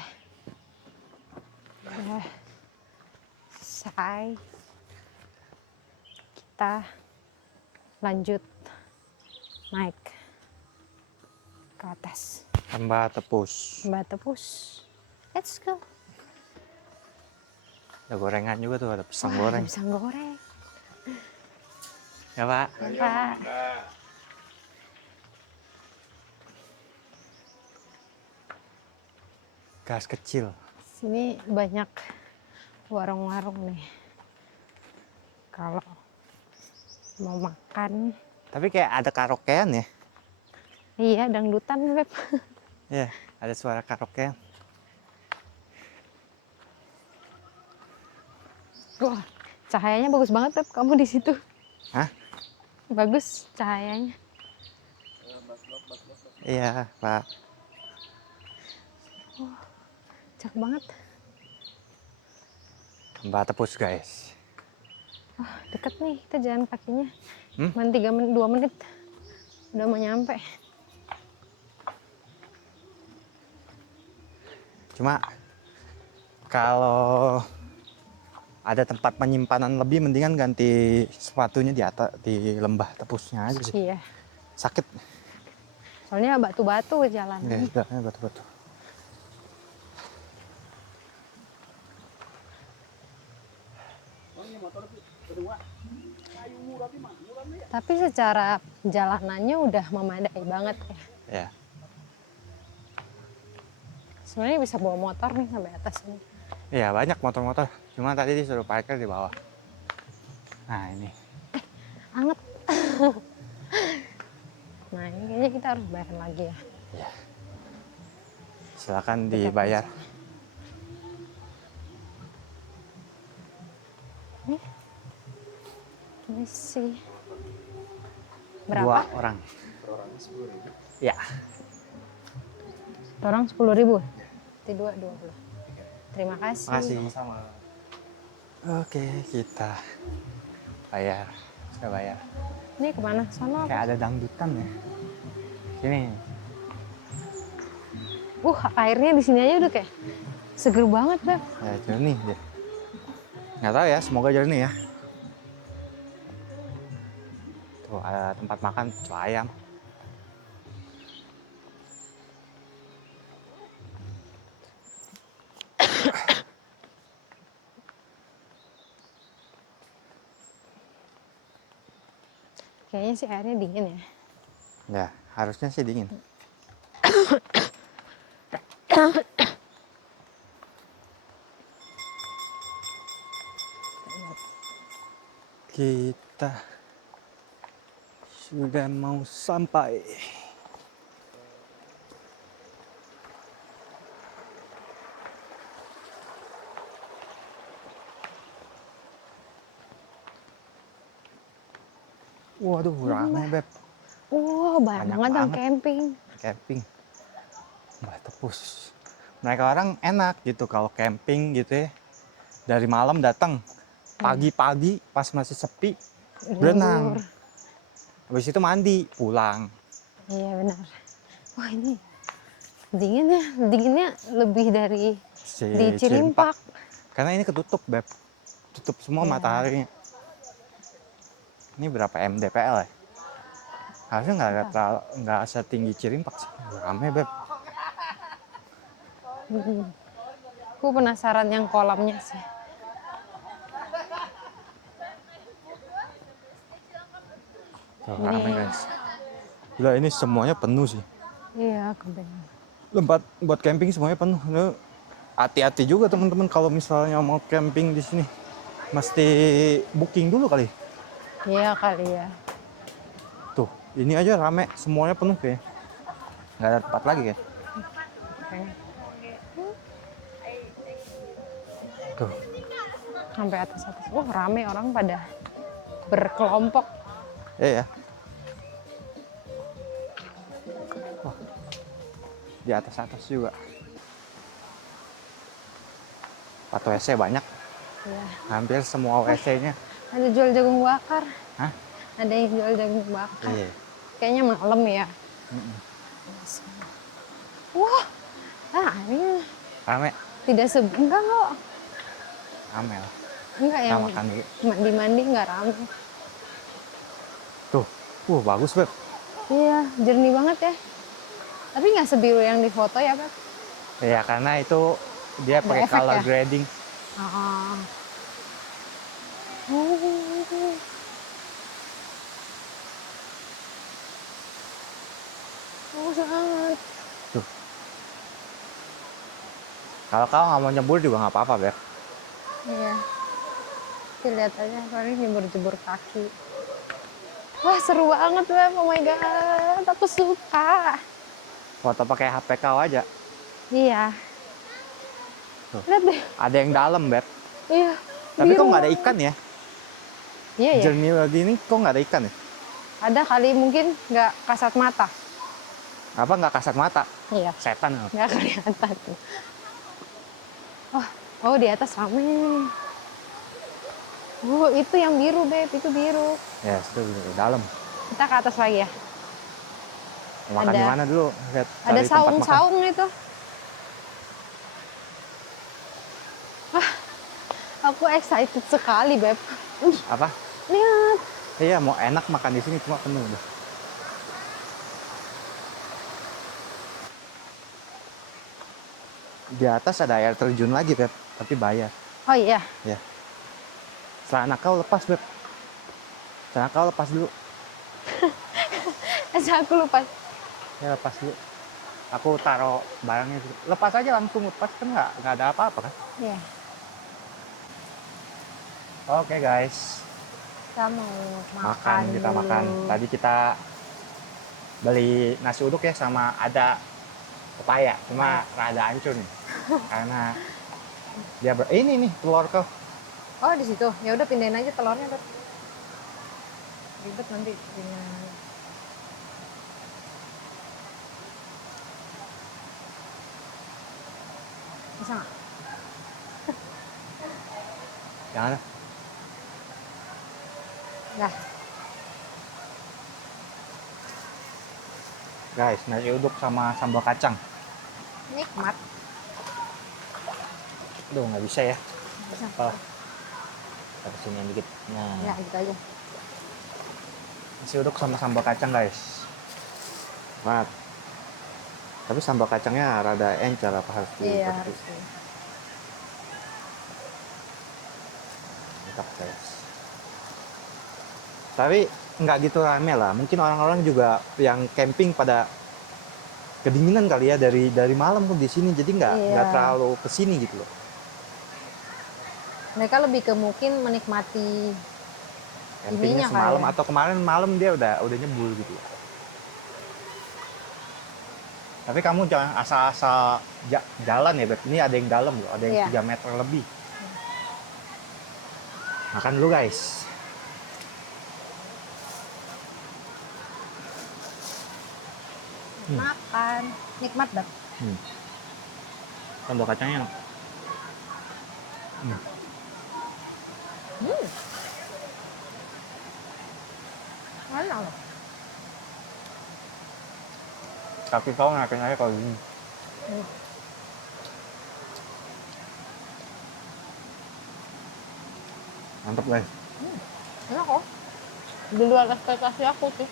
Udah selesai. Kita lanjut naik ke atas. Tambah tepus. Mbak Tepus. Let's go. Ada gorengan juga tuh, ada pisang Wah, goreng. ada pisang goreng. Ya Pak. Pak. Gas kecil. Sini banyak warung-warung nih. Kalau mau makan. Tapi kayak ada karaokean ya. Iya, dangdutan, Beb. Iya, ada suara karaokean. Wah, cahayanya bagus banget, Beb. Kamu di situ. Hah? Bagus cahayanya. Iya, Pak. Cakep banget. Tambah tepus, guys. Wah, deket nih kita jalan kakinya. Hmm? Cuman 3 menit, 2 menit. Udah mau nyampe. Cuma kalau ada tempat penyimpanan lebih, mendingan ganti sepatunya di atas, di lembah tepusnya aja sih. Iya. Sakit. Soalnya batu-batu jalan. Ya, jalannya batu-batu. Tapi secara jalanannya udah memadai banget ya. Ya. Sebenarnya bisa bawa motor nih sampai atas ini. Iya, banyak motor-motor. Cuma tadi disuruh parkir di bawah. Nah, ini. Anget. Nah, ini kayaknya kita harus bayar lagi ya. Ya. Silakan dibayar. Ini sih. Dua Berapa? orang. Ya. Orang 10.000. Nanti 20. Terima kasih. Makasih. Oke, kita bayar. Sudah bayar. Ini kemana? Sono apa? Kayak ada dangdutan ya. Sini. Airnya di sini aja udah kayak seger banget, Beb. Ya, jernih dia. Nggak tahu ya, semoga jernih ya. Tuh, ada tempat makan cuo ayam. Kayaknya sih airnya dingin ya. Ya, harusnya sih dingin. Kita sudah mau sampai. Waduh, ramai Beb. Banyak Banyak banget yang banget. camping. Camping. Mbah Tepus. Mereka orang enak gitu kalau camping gitu ya. Dari malam datang, pagi-pagi pas masih sepi, berenang. Libur. Habis itu mandi, pulang. Iya benar. Wah ini dinginnya lebih dari Si di Cirimpak. Karena ini ketutup, Beb. Tutup semua Iya. mataharinya. Ini berapa mdpl ya? Harusnya nggak setinggi Cirimpak sih. Rame, Beb. Aku penasaran yang kolamnya sih. Tuh, rame guys. Gila, ini semuanya penuh sih. Iya kebetulan. Tempat buat camping semuanya penuh. Lu hati-hati juga teman-teman kalau misalnya mau camping di sini. Mesti booking dulu kali. Iya kali ya. Tuh, ini aja rame, semuanya penuh kayak. Nggak ada tempat lagi kayak. Kayaknya. Tuh, Sampai atas. Rame orang pada berkelompok. ya. Wah, di atas juga. Tempat WC banyak. Iya. Hampir semua WC-nya. Ada jual jagung bakar. Hah? Ada yang jual jagung bakar. Iya. Kayaknya malam ya. Wah, ini Rame. Tidak enggak kok. Rame lah. Enggak Kita yang makan dulu. mandi-mandi enggak rame. Tuh. Bagus, Beb. Iya, jernih banget ya. Tapi nggak sebiru yang di foto ya, Beb? Ya, karena itu dia Ada pakai efek color ya? grading. Oh. Bagus banget. Tuh. Kalau kau nggak mau nyebur juga nggak apa-apa, Beb. Iya. Oke, lihat aja, paling jebur-jebur kaki. Wah, seru banget, Beb. Oh my god, aku suka. Foto pakai HP kau aja. Iya. Tuh. Lihat deh. Ada yang dalam, Beb. Iya. Tapi kok biru nggak ada banget. ikan ya? Iya, ya. Jernih gini kok nggak ada ikan ya? Ada kali mungkin nggak kasat mata. Apa nggak kasat mata? Iya. Setan apa? Nggak kelihatan tuh. Wah, oh di atas rame. Oh, itu yang biru, Beb. Itu biru. Ya, itu di dalam. Kita ke atas lagi ya. Makan Ada- di mana dulu? Lihat, Ada cari tempat makan. saung-saung itu. Wah, aku excited sekali, Beb. Apa? Lihat. Iya, mau enak makan di sini cuma penuh udah. Di atas ada air terjun lagi, Beb, tapi bayar. Oh iya. Ya. Celana kau lepas, Beb. Celana kau lepas dulu. Aku lupa. Ya, lepas dulu. Aku taruh barangnya dulu. Lepas aja langsung, lepas kan nggak ada apa-apa kan? Iya. Oke, guys. Kita mau Makan, kita dulu. makan. Tadi kita beli nasi uduk ya sama ada pepaya, cuma rada hancur nih. Karena dia ini nih telur kau. Oh, di situ. Ya udah pindahin aja telurnya, Beb. Ribet nanti dengan bisa nggak? Jangan. Nah, Guys, nasi uduk sama sambal kacang. nikmat. Aduh, nggak bisa ya. Bisa. Oh. Kita kesini dikit. Nah, Ya, gitu aja. nasi uduk sama sambal kacang, guys. Mat. Tapi sambal kacangnya rada encer apa harus Iya, dipetik? harus sih. Mantap, guys. Tapi nggak gitu rame lah. Mungkin orang-orang juga yang camping pada kedinginan kali ya dari malam pun di sini. Jadi nggak Iya. terlalu kesini gitu loh. Mereka lebih ke mungkin menikmati Campingnya Ininya kali semalam ya. atau kemarin malam dia udah nyebur gitu ya. Tapi kamu jangan asal-asal jalan ya, Beb. Ini ada yang dalam loh, ada yang Iya. 3 meter lebih. Makan dulu, guys. makan. Nikmat, Beb. Sambal kacangnya enak. Enak loh. Tapi kau ngelakuin aja kalau gini. Mantap, guys. Enak kok. Di luar ekspektasi aku sih.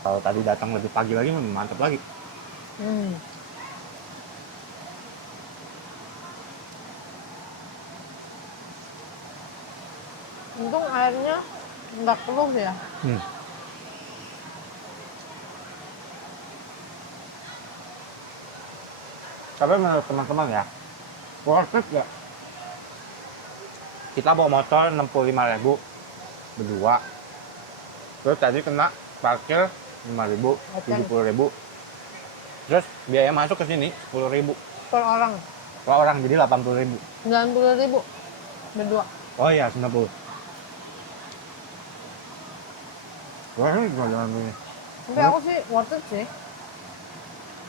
Kalau tadi datang lebih pagi lagi, mantap lagi. Untung airnya nggak keruh ya. Tapi menurut teman-teman ya, worth it ya. Kita bawa motor 65.000 berdua. Terus tadi kena parkir 5.000, 70.000. Terus biaya masuk ke sini 10.000 Per orang. per orang, jadi 80.000. 90.000 berdua. Oh iya, 90. Wah, ini gimana jalan ini? Tapi aku sih worth it sih.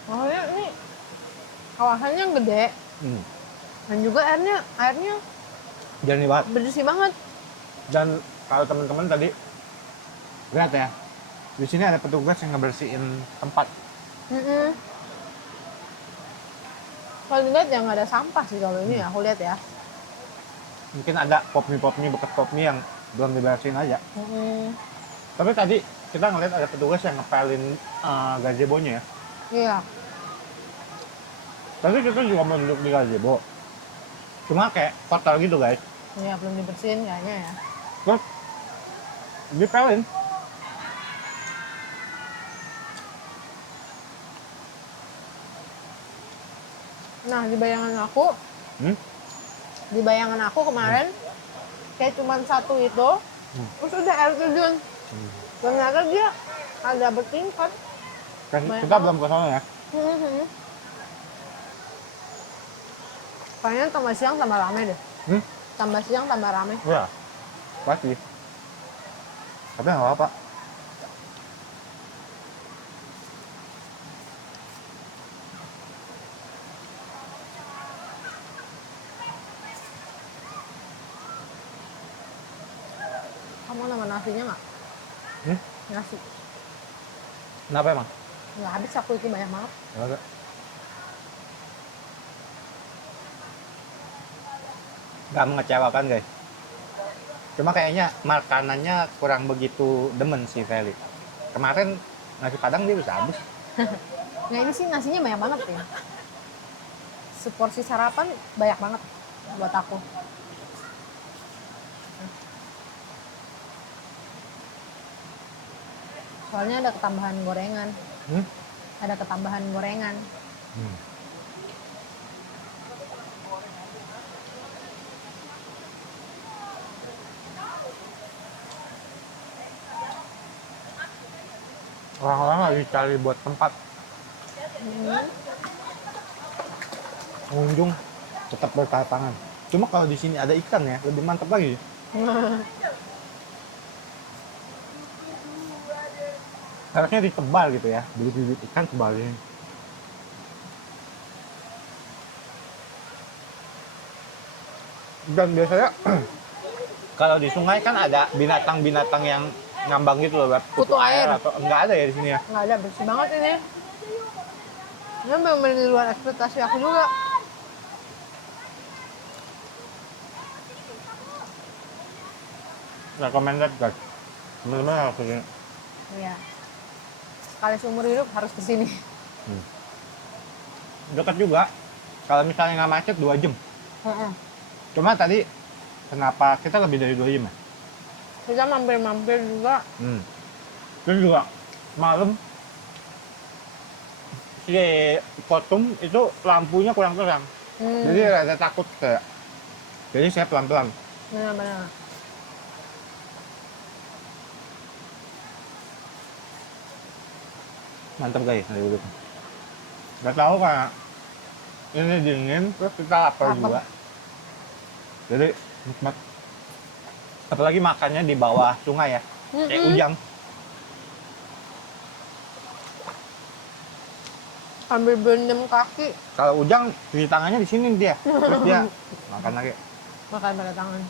Soalnya ini kawasannya gede dan juga airnya Jernih banget. bersih banget. Dan kalau teman-teman tadi lihat ya, di sini ada petugas yang ngebersihin tempat. Kalau dilihat ya nggak ada sampah sih kalau ini ya, aku lihat ya. Mungkin ada pop mie bekas pop mie yang belum diberesin aja. Tapi tadi kita ngeliat ada petugas yang ngepelin gazebo-nya ya. Iya. Tapi kita juga mau duduk di gazebo. Cuma kayak kotor gitu guys. Iya, belum dibersihin kayaknya ya. Terus dipelin. Nah, di bayangan aku, di bayangan aku kemarin kayak cuma satu itu, terus udah air terjun. Ternyata dia ada bertingkat. Kan Banyak kita banget. belum ke sana ya. Kayaknya tambah siang tambah rame deh. Tambah siang tambah rame. Iya. Pasti. Tapi nggak apa-apa. Kamu nama nasinya nggak? Nasi. Kenapa emang? Nggak habis aku itu banyak banget. Nggak ada. Nggak mengecewakan guys. Cuma kayaknya makanannya kurang begitu demen sih Feli. Kemarin nasi padang dia bisa habis. Nah ini sih nasinya banyak banget ya. Seporsi sarapan banyak banget buat aku. Soalnya ada ketambahan gorengan. Ada ketambahan gorengan. Orang-orang lagi cari buat tempat pengunjung tetap berdatangan. Cuma kalau di sini ada ikan ya lebih mantap lagi. Harusnya ditebal gitu ya, bibit ikan tebalin. Dan biasanya kalau di sungai kan ada binatang-binatang yang ngambang gitu loh, Beb. Kutu air. Atau enggak ada ya di sini ya? Nggak ada, bersih banget ini. Ini benar-benar di luar ekspektasi aku juga. Recommended guys. Teman-teman harus kesini. Iya. Sekali seumur hidup harus kesini. Dekat juga. Kalau misalnya nggak macet 2 jam. Cuma tadi kenapa kita lebih dari 2 jam ya? Kita mampir-mampir juga. Terus juga malam si Kotum itu lampunya kurang terang. Jadi rada takut kayak. Jadi saya pelan-pelan. Benar-benar. Mantap guys hari dulu. Gak tahu karena ini dingin terus kita lapar juga. Jadi nikmat. Apalagi makannya di bawah sungai ya. Kayak Ujang. Ambil berendam kaki. Kalau Ujang cuci tangannya di sini dia. Terus dia makan lagi. Makan pakai tangan.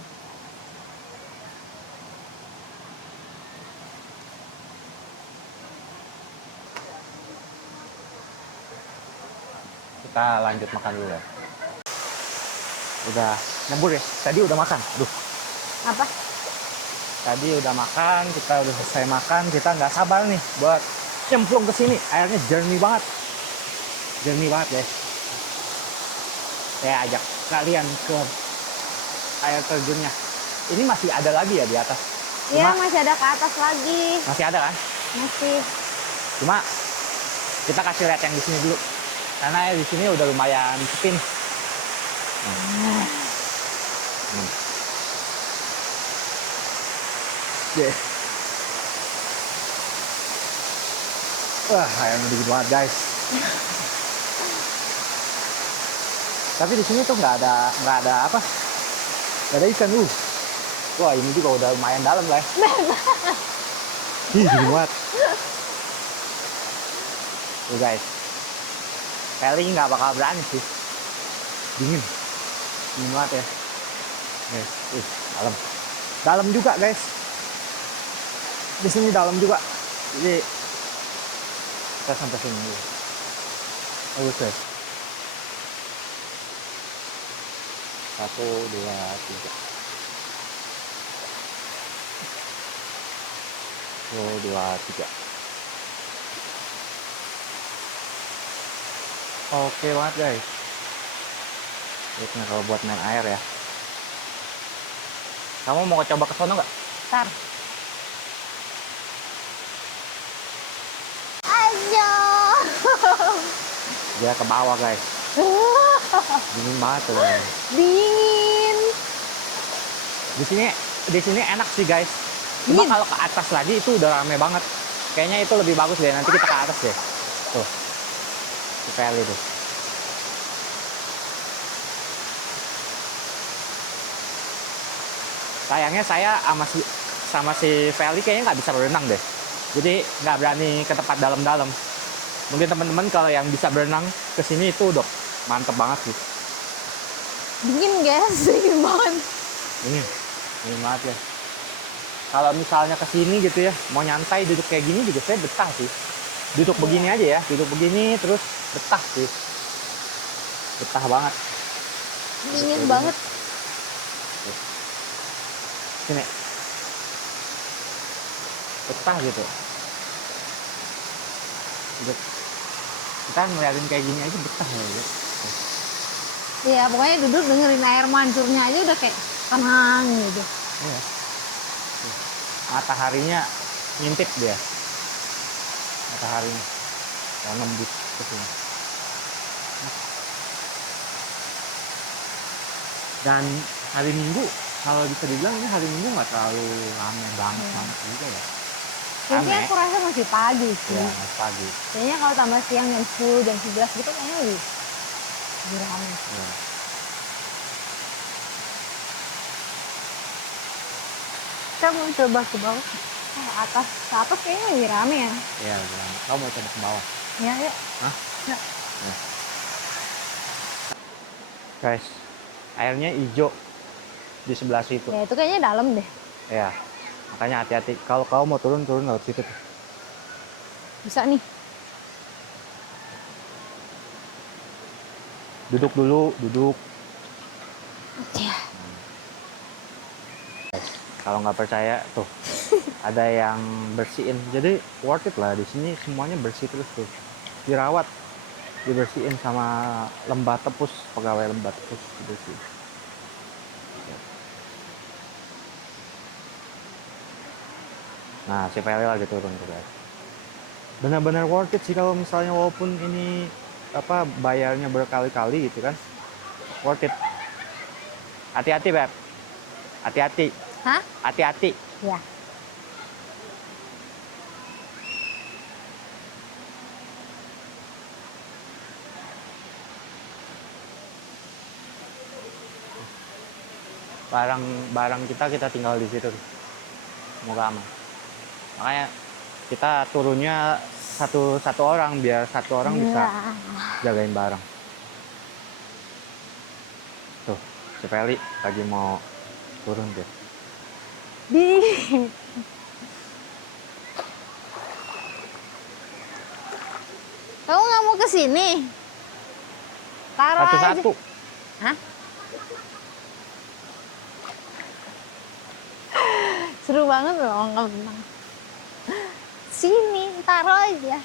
Kita lanjut makan dulu ya. Udah nyembur ya. Tadi udah makan. Aduh. Apa? Tadi udah makan, kita udah selesai makan, kita nggak sabar nih buat nyemplung ke sini. Airnya jernih banget. Jernih banget ya. Saya ajak kalian ke air terjunnya. Ini masih ada lagi ya di atas? Iya, masih ada ke atas lagi. Masih ada kan? Masih. Cuma kita kasih lihat yang di sini dulu. Karena di sini udah lumayan sepi nih. Yeah. Wah, airnya dingin banget guys. Tapi di sini tuh nggak ada apa? Nggak ada ikan Wah, ini juga udah lumayan dalam lah. Ih, dingin banget. Tuh guys. Feli nggak bakal berani sih. Dingin banget ya. Dalam. Dalam juga guys. Di sini dalam juga. Jadi kita sampai sini dulu. Bagus guys. 1, 2, 3. 1, 2, 3. Oke banget guys. Ini kalau buat main air ya. Kamu mau coba ke sono nggak? Ntar. Ayo. Dia ke bawah guys. Dingin banget tuh. Dingin. Di sini enak sih guys. Cuma kalau ke atas lagi itu udah rame banget. Kayaknya itu lebih bagus deh. Nanti kita ke atas deh. Tuh. Di Valley tuh. Sayangnya saya sama si Feli kayaknya nggak bisa berenang deh. Jadi nggak berani ke tempat dalam-dalam. Mungkin teman-teman kalau yang bisa berenang ke sini itu udah mantep banget sih. Dingin guys, dingin banget. Dingin banget ya. Kalau misalnya ke sini gitu ya, mau nyantai duduk kayak gini juga saya betah sih. Duduk begini aja ya, duduk begini terus betah sih. Betah banget. Dingin banget. Sini. Betah gitu. Kita ngeliatin kayak gini aja betah ya. Iya, pokoknya duduk dengerin air mancurnya aja udah kayak tenang gitu. Iya. Mataharinya ngintip dia. Mataharinya yang nembus ke sini. Dan hari Minggu, kalau bisa dibilang ini hari Minggu nggak terlalu ramai banget juga ya. Kayaknya aku rasa masih pagi sih. Iya, masih pagi. Kayaknya kalau tambah siang jam 10, jam 11 gitu kayaknya lebih ramai. Iya. Kita mau coba ke bawah. Ke atas kayaknya lebih rame ya. Iya, lebih ramai. Kamu mau coba ke bawah? Ya, yuk. Hah? Ya. Ya. Guys, airnya hijau di sebelah situ. Ya itu kayaknya dalam deh. Ya, makanya hati-hati. Kalau kau mau turun lewat situ tuh. Bisa nih. Duduk dulu, duduk. Ya. Kalau nggak percaya tuh, ada yang bersihin. Jadi worth it lah, di sini semuanya bersih terus tuh. Dirawat, dibersihin sama lembah tepus, pegawai lembah tepus dibersihin. Nah, si Feli lagi turun tuh guys. Benar-benar worth it sih kalau misalnya walaupun ini apa bayarnya berkali-kali gitu kan. Worth it. Hati-hati, Beb. Hati-hati. Hah? Hati-hati. Ya. Barang kita tinggal di situ. Semoga aman. Makanya kita turunnya satu orang biar satu orang bisa jagain barang. Tuh, si Feli lagi mau turun deh. Kamu nggak mau ke sini? Taruh aja. Satu-satu. Hah? Seru banget loh kalau menang. Sini, taruh aja.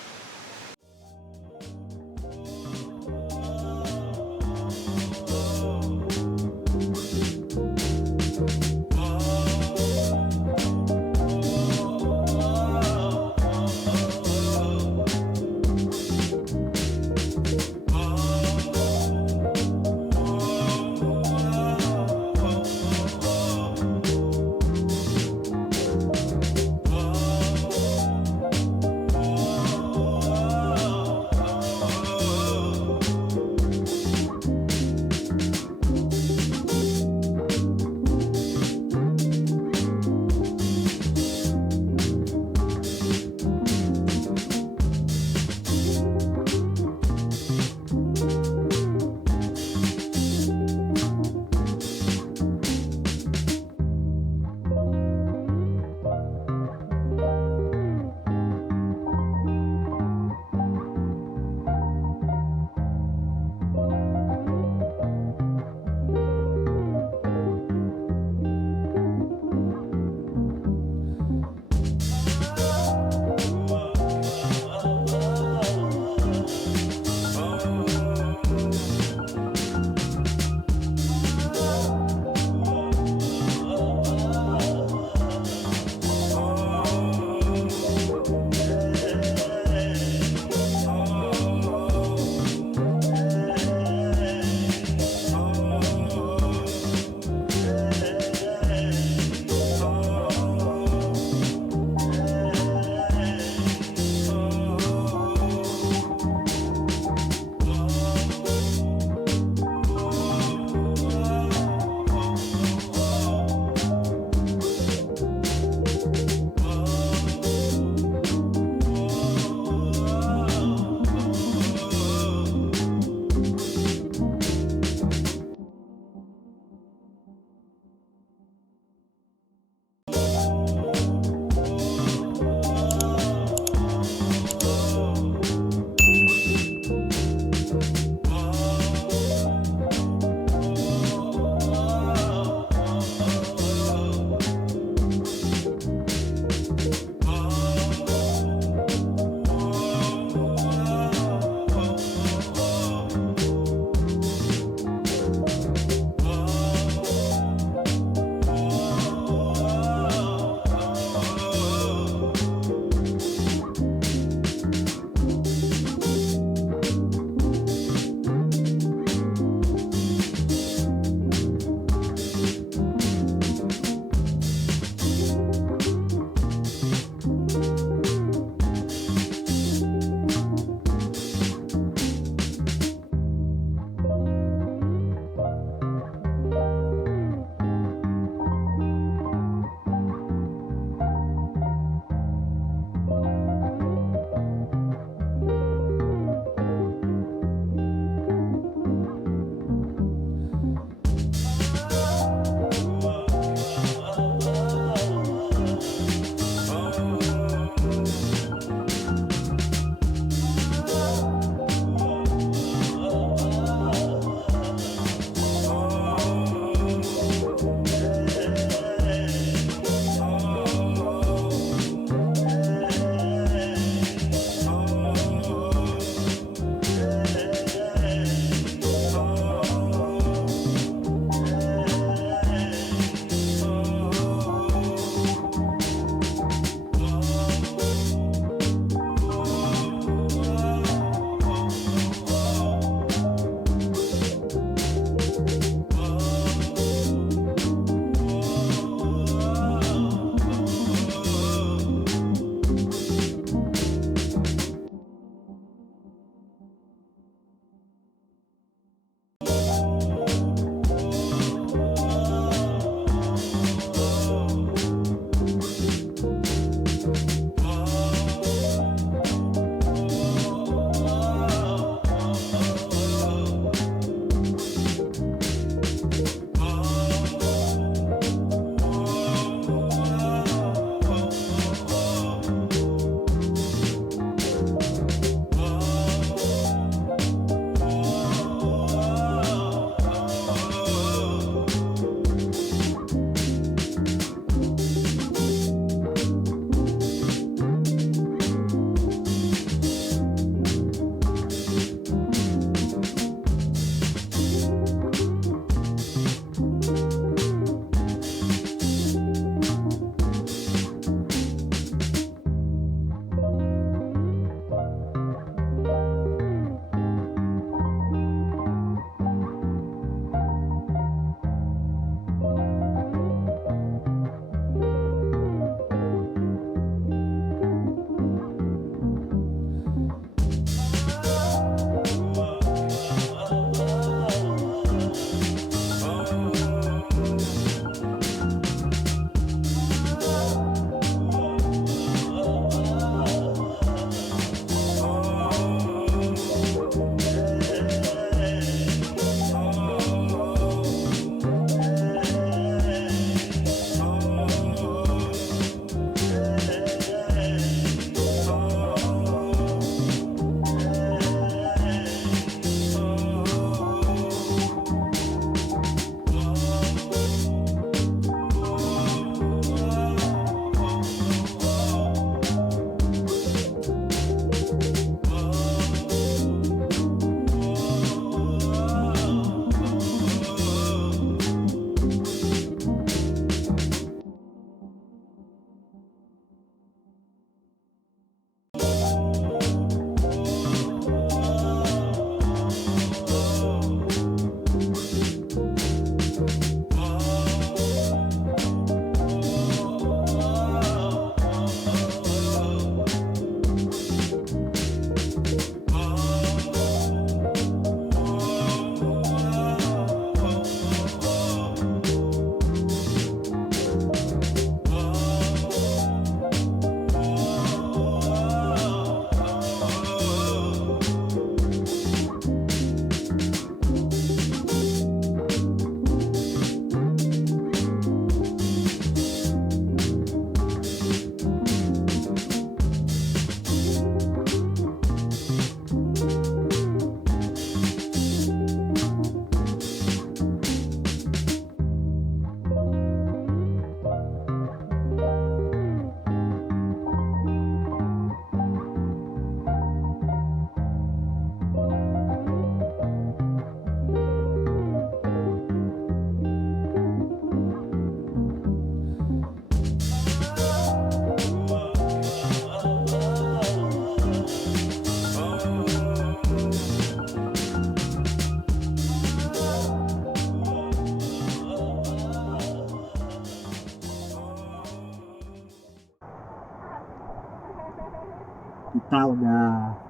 kita udah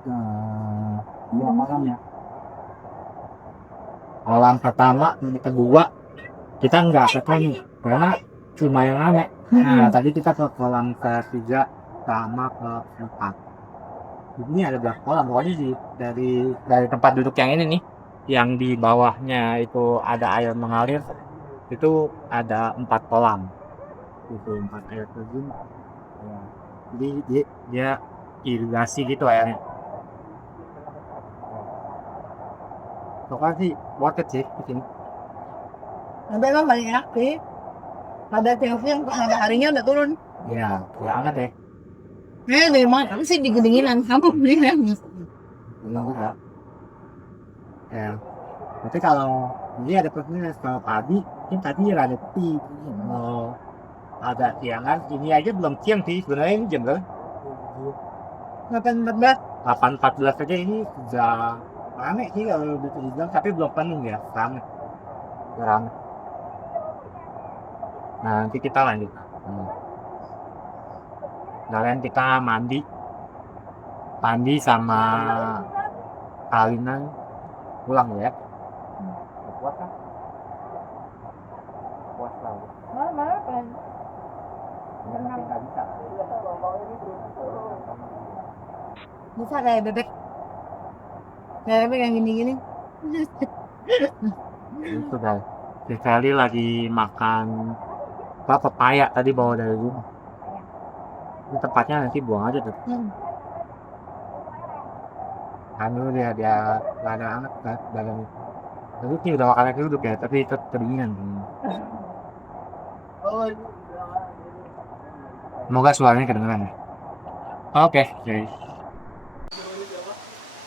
ke dua kolam ya. Kolam pertama dan kedua kita nggak ketemu karena lumayan rame. Nah, tadi kita ke kolam ketiga sama ke keempat. Ini ada berapa kolam pokoknya sih dari tempat duduk yang ini nih, yang di bawahnya itu ada air mengalir, itu ada 4 kolam, itu 4 air terjun. Ya. Jadi dia irigasi gitu airnya. Pokoknya sih worth it sih di sini. Tapi emang paling enak sih. Pada siang-siang pas mataharinya udah turun. Ya, banget ya. Dari mana? Tapi sih digedinginan. Kamu beli kan? Belum juga. Ya. Tapi kalau ini ada plusnya kalau pagi, kan tadi rada sepi. Mau agak siangan, ini aja belum siang sih sebenarnya ini jam berapa? 8.14. 8.14 aja ini sudah rame sih kalau bisa dibilang, tapi belum penuh ya, rame. Rame. Nah, nanti kita lanjut. Kalian kita mandi sama Kalinan pulang ya. Puas kan? Puas lah. Mana kan? Tapi nggak bisa. Bisa kayak bebek. Kayak bebek yang gini-gini. Itu guys. Sekali lagi makan pepaya tadi bawa dari rumah. Ini tempatnya nanti buang aja tuh. Anu dia nggak ada anak kan dalam. Tapi sih udah makannya duduk ya, tapi tetap kedinginan. Semoga suaranya kedengeran ya. Oke, guys.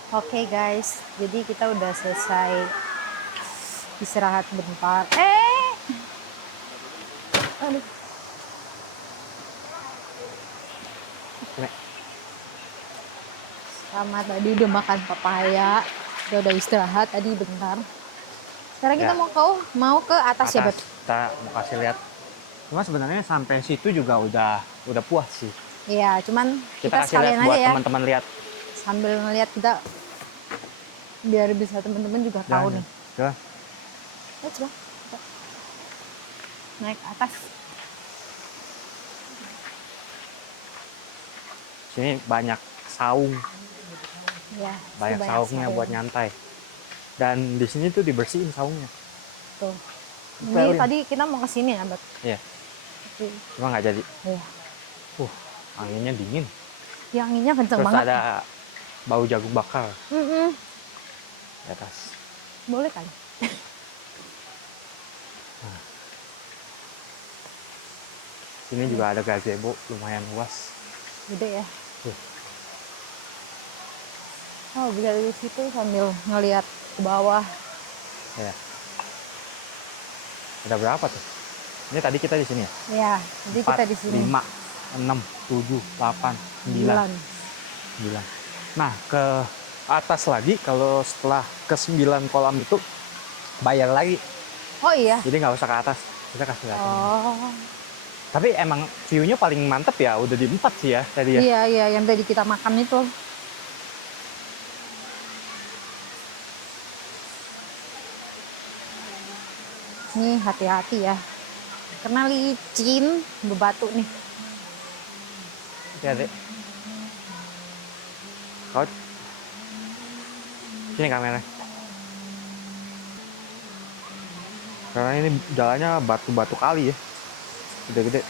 Oke guys, jadi kita udah selesai istirahat bentar. Aduh. Sama tadi udah makan papaya, udah istirahat tadi bentar. Sekarang kita Ya. mau ke atas ya, Beb? Kita mau kasih lihat. Cuma sebenarnya sampai situ juga udah puas sih. Iya, cuman Kita kita kasih sekalian lihat aja buat ya. teman-teman lihat. Sambil ngeliat kita biar bisa teman-teman juga tahu nih. Coba. Ayo coba. Naik atas. Sini banyak saung, Ya, banyak saungnya saung. buat nyantai. Dan di sini tuh dibersihin saungnya. Tuh. Ini Pelin. tadi kita mau ke sini ya, Beb? Iya. Tapi, Cuma nggak jadi. iya. Anginnya dingin. Ya, anginnya kenceng Terus banget. ada bau jagung bakar Mm-mm. di atas. Boleh kali. Sini juga ada gazebo, lumayan luas. Gede ya. Tuh. Oh, bisa dari situ sambil ngelihat ke bawah. Ya. Ada berapa tuh? Ini tadi kita di sini ya? Ya, jadi kita di sini. 5, 6, 7, 8, 9. 9. Nah, ke atas lagi kalau setelah ke 9 kolam itu bayar lagi. Oh iya. Jadi nggak usah ke atas. Kita kasih lihat. Oh. Tapi emang view-nya paling mantep ya, udah di 4 sih ya tadi ya. Iya, iya, yang tadi kita makan itu. Nih, hati-hati ya. Karena licin, bebatu nih. Hati-hati. Kau sini kamera. Karena ini jalannya batu-batu kali ya. Gede-gede.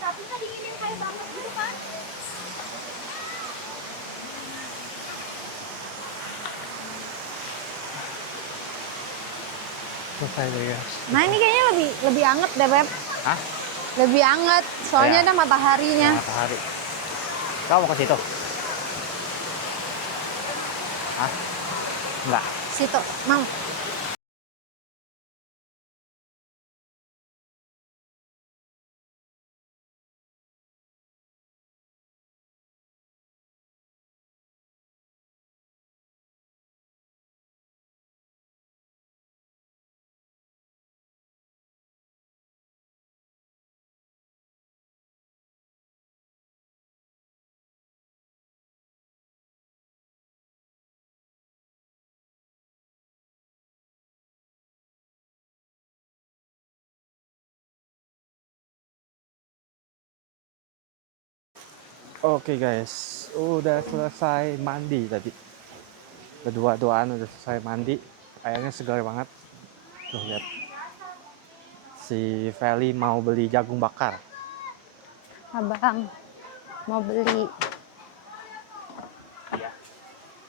Tapi kan dikirim kayak banget gitu kan. Selesai deh guys. Nah, ini kayaknya lebih anget deh, Beb. Hah? Lebih anget, soalnya Iya. ada mataharinya. Matahari. Kau mau ke situ? Hah? Enggak. Situ, Mang. Oke guys, udah selesai mandi tadi. Berdua-duaan udah selesai mandi. Airnya segar banget. Tuh lihat. Si Feli mau beli jagung bakar. Abang mau beli.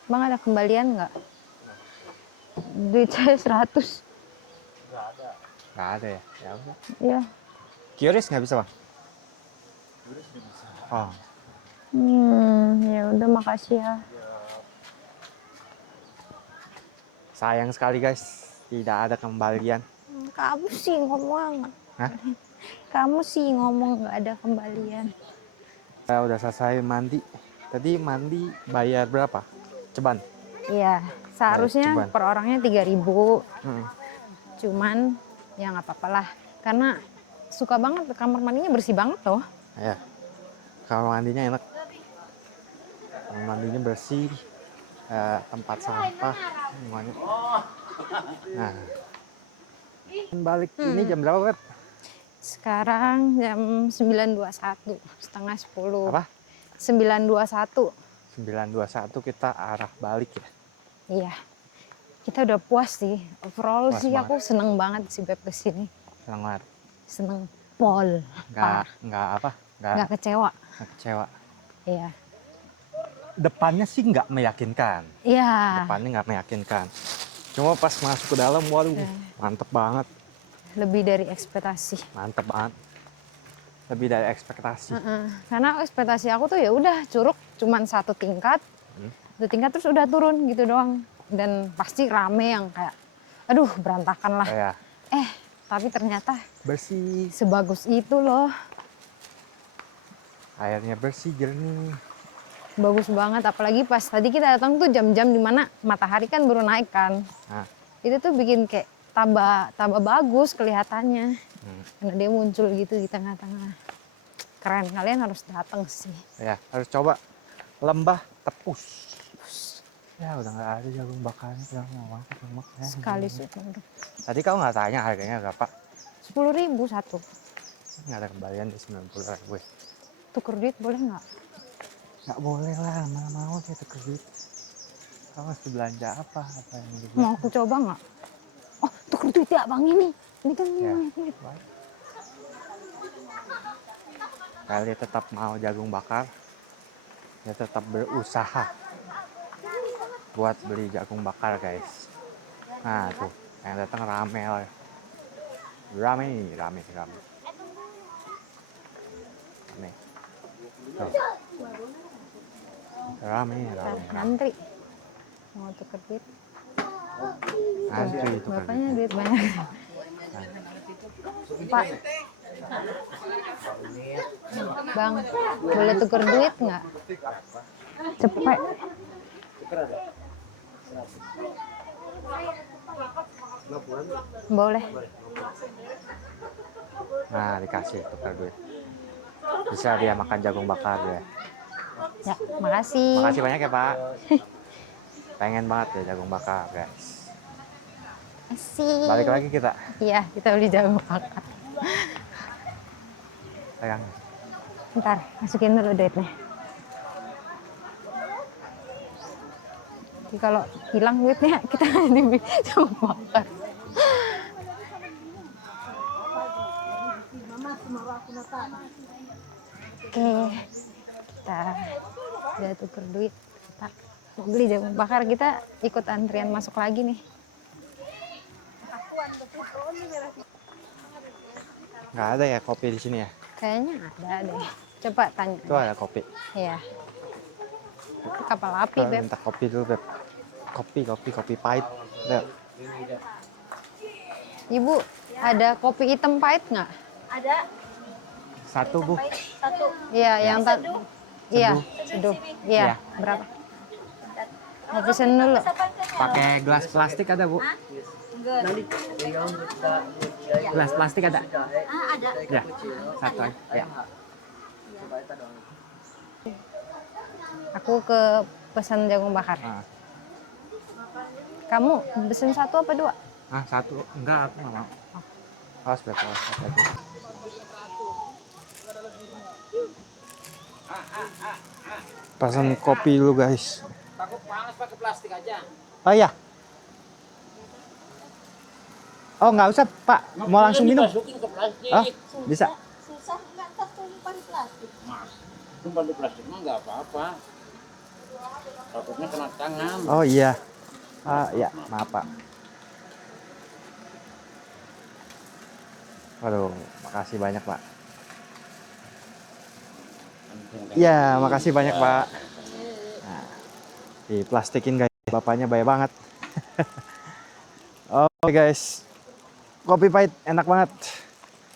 Bang ada kembalian nggak? Duit saya 100. Nggak ada ya? Ya udah. Iya. Qris nggak bisa bang? Oh, Ya udah makasih ya. sayang sekali guys. Tidak ada kembalian. Kamu sih ngomong. Hah? Kamu sih ngomong nggak ada kembalian. Saya udah selesai mandi. Tadi mandi bayar berapa? Ceban. Iya, seharusnya Coba. per orangnya 3.000. Hmm. Cuman ya nggak apa-apa lah. Karena suka banget kamar mandinya bersih banget loh. Ya. Kamar mandinya enak. Kamar mandinya bersih. Tempat sampah semuanya. Nah. Balik ini jam berapa, Beb? Sekarang jam 9.21, setengah 10. Apa? 9.21. 9.21 kita arah balik ya. Iya. Kita udah puas sih. Overall Puas sih banget. aku seneng banget sih Beb kesini. Senang banget. Seneng pol. Nggak kecewa. kecewa. Iya. Depannya sih nggak meyakinkan. Iya. Depannya nggak meyakinkan. Cuma pas masuk ke dalam, waduh, mantep banget. Lebih dari ekspektasi. Mantep banget. Lebih dari ekspektasi. Karena ekspektasi aku tuh ya udah curug cuman satu tingkat. Satu tingkat terus udah turun gitu doang. Dan pasti rame yang kayak aduh berantakan lah. Ya, Tapi ternyata bersih. sebagus itu loh. Airnya bersih, jernih. Bagus banget apalagi pas tadi kita datang tuh jam-jam dimana matahari kan baru naik kan. Nah, Itu tuh bikin kayak tambah bagus kelihatannya. Karena dia muncul gitu di tengah-tengah. Keren, kalian harus datang sih. ya harus coba Lembah Tepus. Ya udah nggak ada jagung bakarnya, udah mau masak lemak. Sekali sih. Tadi kau nggak tanya harganya berapa? 10.000 satu. Nggak ada kembalian di 90.000. Tuker duit boleh nggak? Nggak boleh lah, mana mau saya tuker duit. Kau mesti belanja apa yang dibeli? Mau aku coba nggak? Oh, tuker duit ya bang ini. Ini kan Ya. banyak duit. Kali tetap mau jagung bakar, ya tetap berusaha buat beli jagung bakar guys. Nah tuh, yang datang rame lah. Rame. Tuh. Rame. Ngantri. Mau tuker duit. Antri itu kan. Bapaknya duit banyak. Pak. Bang, boleh tuker duit nggak? Cepet. Boleh. Nah dikasih tukar duit. Bisa dia makan jagung bakar ya. Ya, makasih. Makasih banyak ya Pak. Pengen banget ya jagung bakar guys. Makasih. Balik lagi kita. Iya, kita beli jagung bakar. Pegang. Ntar, masukin dulu duitnya. Jadi kalau hilang duitnya, kita dibeli jagung bakar. Oke, kita udah tuker duit. Kita mau beli jagung bakar, kita ikut antrian masuk lagi nih. Nggak ada ya kopi di sini ya? Kayaknya ada deh. Coba tanya. Itu ada kopi. Iya. Itu kapal api, Kita Beb. minta kopi dulu Beb. Kopi pahit. Beb. Ibu, ada kopi hitam pahit nggak? Ada Satu Bu. satu. Iya, yang Seduh. Iya, seduh. Iya, Iya. berapa? Mau pesen dulu. Pakai gelas plastik ada Bu? Enggak. Gelas plastik ada? Ada. Ya, satu aja. Ya. Aku ke pesan jagung bakar. Nah. Kamu pesen satu apa dua? Ah, satu. Enggak, aku nggak mau. Awas Beb, awas. Hati-hati. Pesan kopi dulu guys. Takut panas pakai plastik aja. Oh iya. Oh nggak usah Pak, mau langsung minum. Masukin ke plastik. Oh bisa. Susah nggak ntar tumpah di plastik. Mas, tumpah di plastik mah nggak apa-apa. Takutnya kena tangan. Oh iya. Ah ya maaf Pak. Waduh, makasih banyak Pak. Iya, makasih banyak Pak. Nah, diplastikin guys, bapaknya baik banget. Oke guys, kopi pahit enak banget.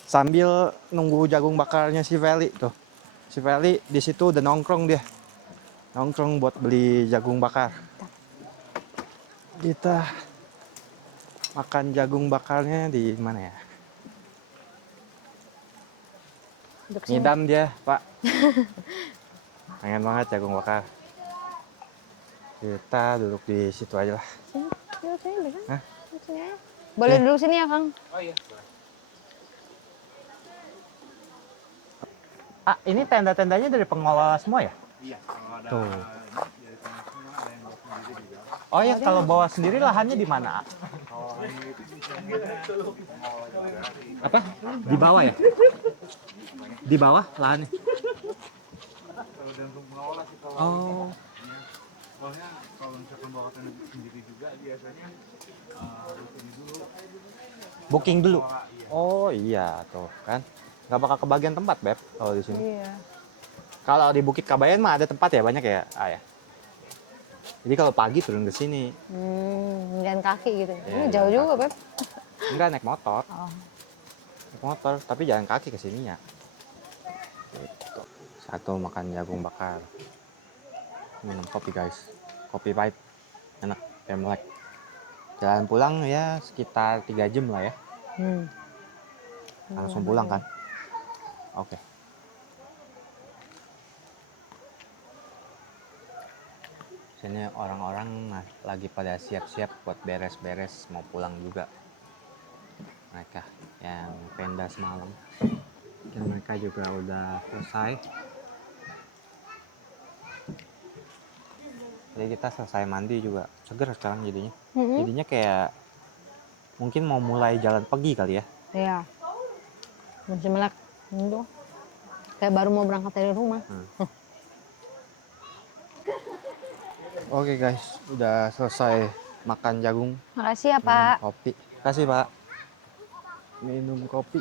Sambil nunggu jagung bakarnya si Feli tuh. Si Feli di situ udah nongkrong dia. Nongkrong buat beli jagung bakar. Kita makan jagung bakarnya di mana ya? Ngidam dia, Pak. Pengen banget jagung bakar. Kita duduk di situ aja lah. Duduk sini bisa? Hah? Duduk sini aja. Boleh duduk sini ya, Kang? Oh iya. Ah, ini tenda-tendanya dari pengelola semua ya? Iya, kalau ada Tuh. dari tanah semua ada yang bawa sendiri juga. Oh ya, kalau bawa sendiri lahannya di mana? Kalau ini itu misalnya pengelola juga di Apa? Di bawah ya? Di bawah lahannya? kalau dan untuk mengelola sih kalau Oh. soalnya kalau misalkan bawa tanah sendiri juga biasanya rutin dulu. Booking dulu. Pengelola, iya. Oh iya tuh kan. Nggak bakal kebagian tempat Beb kalau di sini. Iya. Kalau di Bukit Kabayan mah ada tempat ya banyak ya, ya. Jadi kalau pagi turun ke sini, Jalan kaki gitu. Iya, Ini jalan jauh juga, kaki. Beb. enggak naik motor, Oh. naik motor, tapi jalan kaki ke sininya. Gitu. Satu makan jagung bakar, minum kopi guys, kopi pahit, enak, kayak melek. Jalan pulang ya sekitar 3 jam lah ya, langsung pulang kan. Oke. Sini orang-orang lagi pada siap-siap buat beres-beres mau pulang juga. Mereka yang tenda semalam. Dan mereka juga udah selesai. Jadi kita selesai mandi juga. Seger sekarang jadinya. Jadinya kayak mungkin mau mulai jalan pagi kali ya. Iya. Masih melek. Itu. Kayak baru mau berangkat dari rumah. Oke guys, udah selesai makan jagung, Makasih ya, minum Pak. kopi. Kasih Pak. Minum kopi.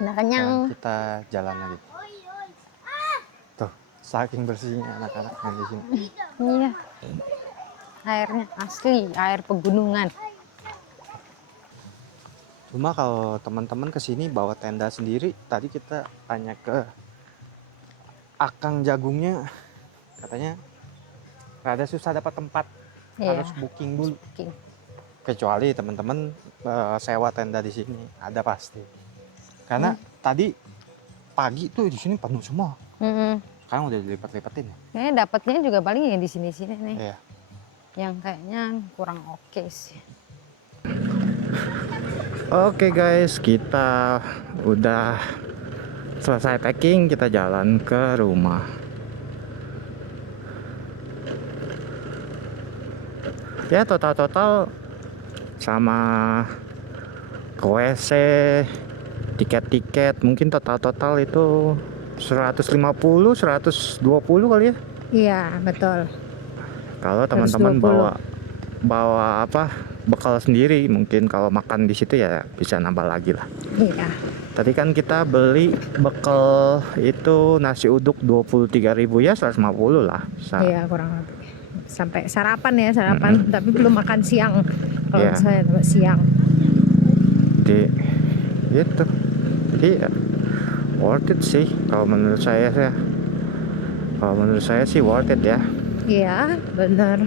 Udah kenyang. Sekarang kita jalan lagi. Tuh, saking bersihnya anak-anak yang di sini. Iya. Airnya asli, air pegunungan. Cuma kalau teman-teman kesini bawa tenda sendiri, tadi kita tanya ke akang jagungnya, katanya rada susah dapat tempat, Iya. harus booking dulu. Booking. Kecuali teman-teman sewa tenda di sini, ada pasti. Karena tadi pagi tuh di sini penuh semua. Sekarang udah dilipat-lipatin ya. Kayaknya dapatnya juga paling ya di sini-sini nih. Iya. Yang kayaknya kurang oke sih. Oke guys, kita udah selesai packing, kita jalan ke rumah. Ya total sama ke WC, tiket-tiket mungkin total itu 150, 120 kali ya. Iya, betul. Kalau teman-teman 120. bawa apa bekal sendiri, mungkin kalau makan di situ ya bisa nambah lagi lah. Iya. Tadi kan kita beli bekal itu nasi uduk 23.000 ya, 150 lah. Iya, kurang lebih. Sampai sarapan ya, tapi belum makan siang. Kalau Iya. saya dapat siang. Jadi gitu. Jadi ya, worth it sih kalau menurut saya sih. Kalau menurut saya sih worth it ya. Iya, benar.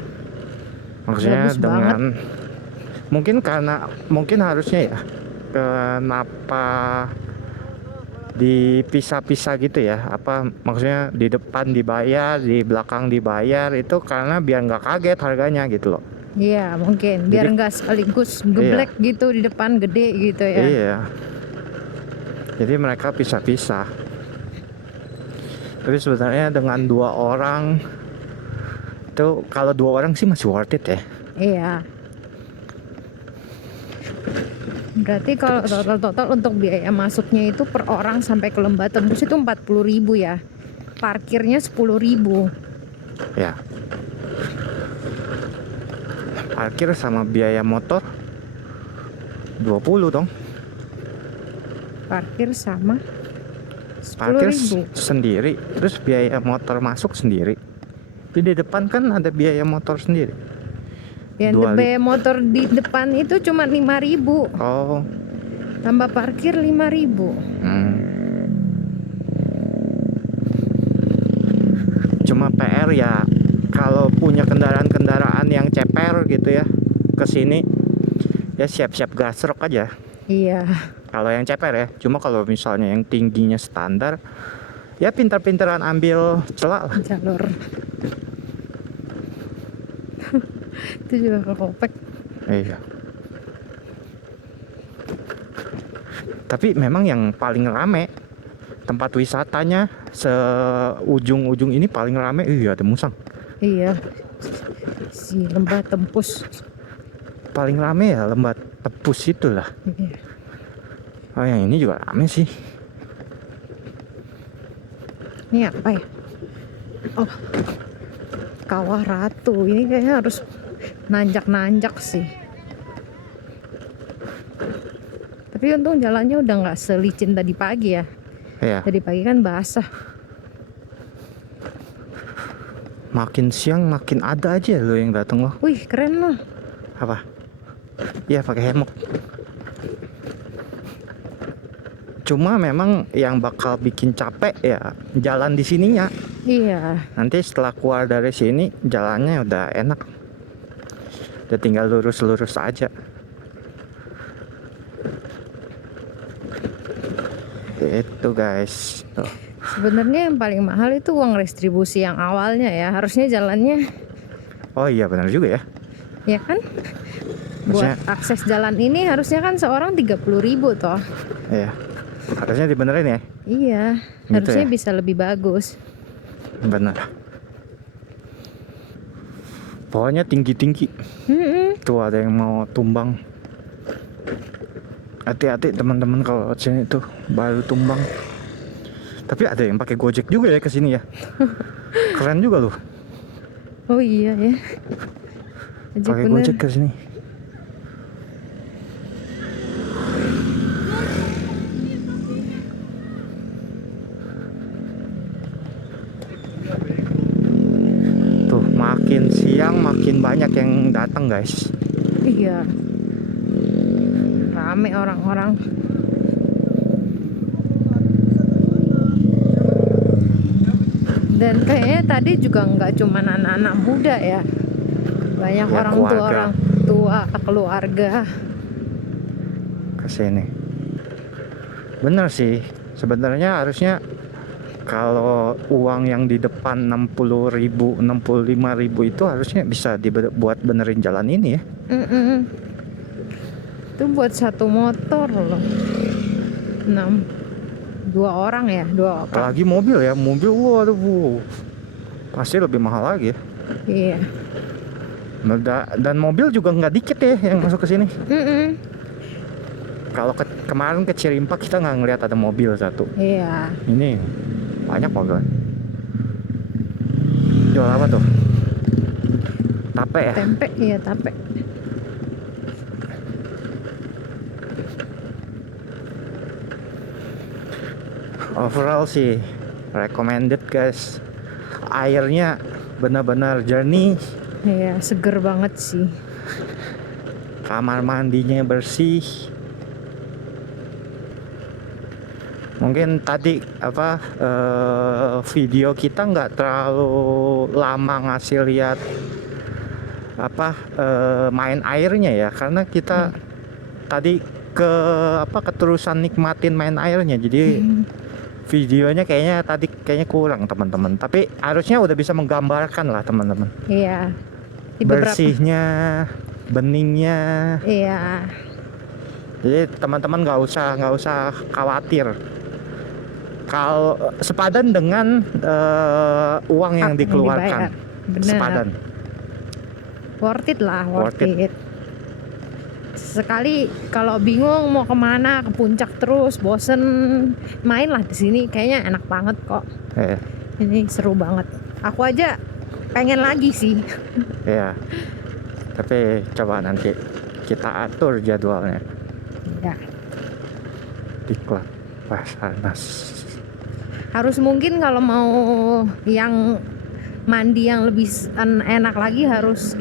Maksudnya Bagus dengan mungkin harusnya ya, kenapa dipisah-pisah gitu ya, apa maksudnya di depan dibayar, di belakang dibayar, itu karena biar nggak kaget harganya gitu loh. Iya, mungkin biar Jadi- nggak sekaligus geblek gitu di depan gede gitu ya. Iya, jadi mereka pisah-pisah. Tapi sebenarnya dengan 2 orang itu, kalau 2 orang sih masih worth it ya. Iya. Berarti kalau total untuk biaya masuknya itu per orang sampai ke Lembah Tembus itu 40.000 ya. Parkirnya 10.000. Ya. Parkir sama biaya motor 20 dong. Parkir sama Parkir 10.000. sendiri, terus biaya motor masuk sendiri. Di depan kan ada biaya motor sendiri. Yang 2.000. biaya motor di depan itu cuma 5.000. Oh. Tambah parkir 5.000. Cuma PR ya, kalau punya kendaraan-kendaraan yang ceper gitu ya ke sini, ya siap-siap gasrok aja. Iya. Kalau yang ceper ya. Cuma kalau misalnya yang tingginya standar, ya pintar-pintaran ambil celah lah. Jalur. Itu juga ke Kopek. Iya. Tapi memang yang paling rame tempat wisatanya seujung-ujung ini paling rame, iya ada Musang. Iya. Si Lembah Tembus. Paling rame ya Lembah Tembus itulah. Iya. Oh yang ini juga rame sih. Ini apa ya? Oh, Kawah Ratu. Ini kayaknya harus nanjak-nanjak sih. Tapi untung jalannya udah nggak selicin tadi pagi ya. Iya. Tadi pagi kan basah. Makin siang makin ada aja lo yang datang loh. Wih, keren loh. Apa? Iya pakai hemok. Cuma memang yang bakal bikin capek ya jalan di sininya. Iya. Nanti setelah keluar dari sini jalannya udah enak. Udah tinggal lurus-lurus aja. Itu guys. Tuh. Sebenarnya yang paling mahal itu uang restribusi yang awalnya ya. Harusnya jalannya, Oh iya benar juga ya. ya kan? Buat akses jalan ini harusnya kan seorang 30.000 toh. Iya. Harusnya dibenerin ya. Iya. Gitu Harusnya ya? bisa lebih bagus. Bener. Pokoknya tinggi-tinggi. Tuh ada yang mau tumbang. Hati-hati teman-teman kalau sini tuh baru tumbang. Tapi ada yang pakai Gojek juga ya ke sini ya. Keren juga loh. Oh iya ya. Ojek Pakai bener. Gojek ke sini. Tuh makin siang makin banyak yang datang guys. Iya. Rame orang-orang. Dan kayaknya tadi juga nggak cuma anak-anak muda ya. Banyak Ya, orang keluarga. tua, keluarga. Ke sini. Bener sih. Sebenarnya harusnya kalau uang yang di depan 60.000, 65.000 itu harusnya bisa dibuat benerin jalan ini ya. Itu buat satu motor loh. 2 orang ya, 2 orang. Apalagi mobil ya, mobil waduh, pasti lebih mahal lagi ya. Iya. Dan mobil juga nggak dikit ya yang masuk ke sini. Kalau kemarin ke Cirimpa kita nggak ngelihat ada mobil satu. Iya. Ini banyak mobil. Jual apa tuh? Tape ya? Tempe, iya tape. Overall sih recommended guys. Airnya benar-benar jernih. Iya, seger banget sih. Kamar mandinya bersih. Mungkin tadi video kita nggak terlalu lama ngasih lihat main airnya ya, karena kita tadi keterusan nikmatin main airnya, jadi videonya kayaknya kurang teman-teman. Tapi harusnya udah bisa menggambarkan lah teman-teman. Iya. Di beberapa. Bersihnya, beningnya. Iya. Jadi teman-teman nggak usah khawatir. Kalau sepadan dengan uang yang Apa dikeluarkan. dibayar. Bener. Sepadan. Worth it lah, worth Worth it. it. Sekali kalau bingung mau kemana, ke puncak terus, bosen, mainlah di sini. Kayaknya enak banget kok. Eh, Ini seru banget. Aku aja pengen lagi sih. ya. Tapi coba nanti kita atur jadwalnya Ya, di klub Basarnas. harus mungkin kalau mau yang mandi yang lebih enak lagi harus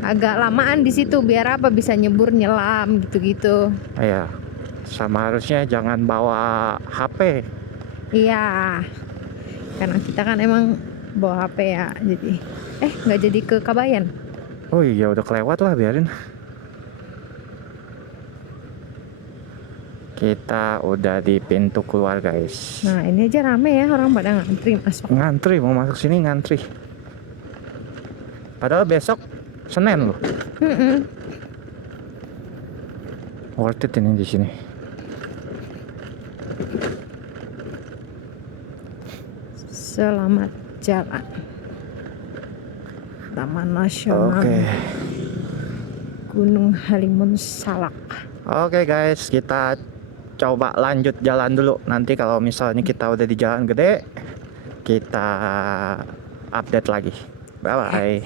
agak lamaan di situ biar apa bisa nyebur nyelam gitu-gitu. Ya, sama harusnya jangan bawa HP. Iya, karena kita kan emang bawa HP ya, jadi nggak jadi ke Kabayan. Oh iya udah kelewat lah, biarin. Kita udah di pintu keluar guys. Nah ini aja rame ya, orang pada ngantri masuk. Ngantri mau masuk sini ngantri. Padahal besok Senin loh. Mm-mm. Worth it ini di sini. Selamat jalan. Taman Nasional Oke. Gunung Halimun Salak. Oke guys, kita coba lanjut jalan dulu. Nanti kalau misalnya kita udah di jalan gede, kita update lagi. Bye bye.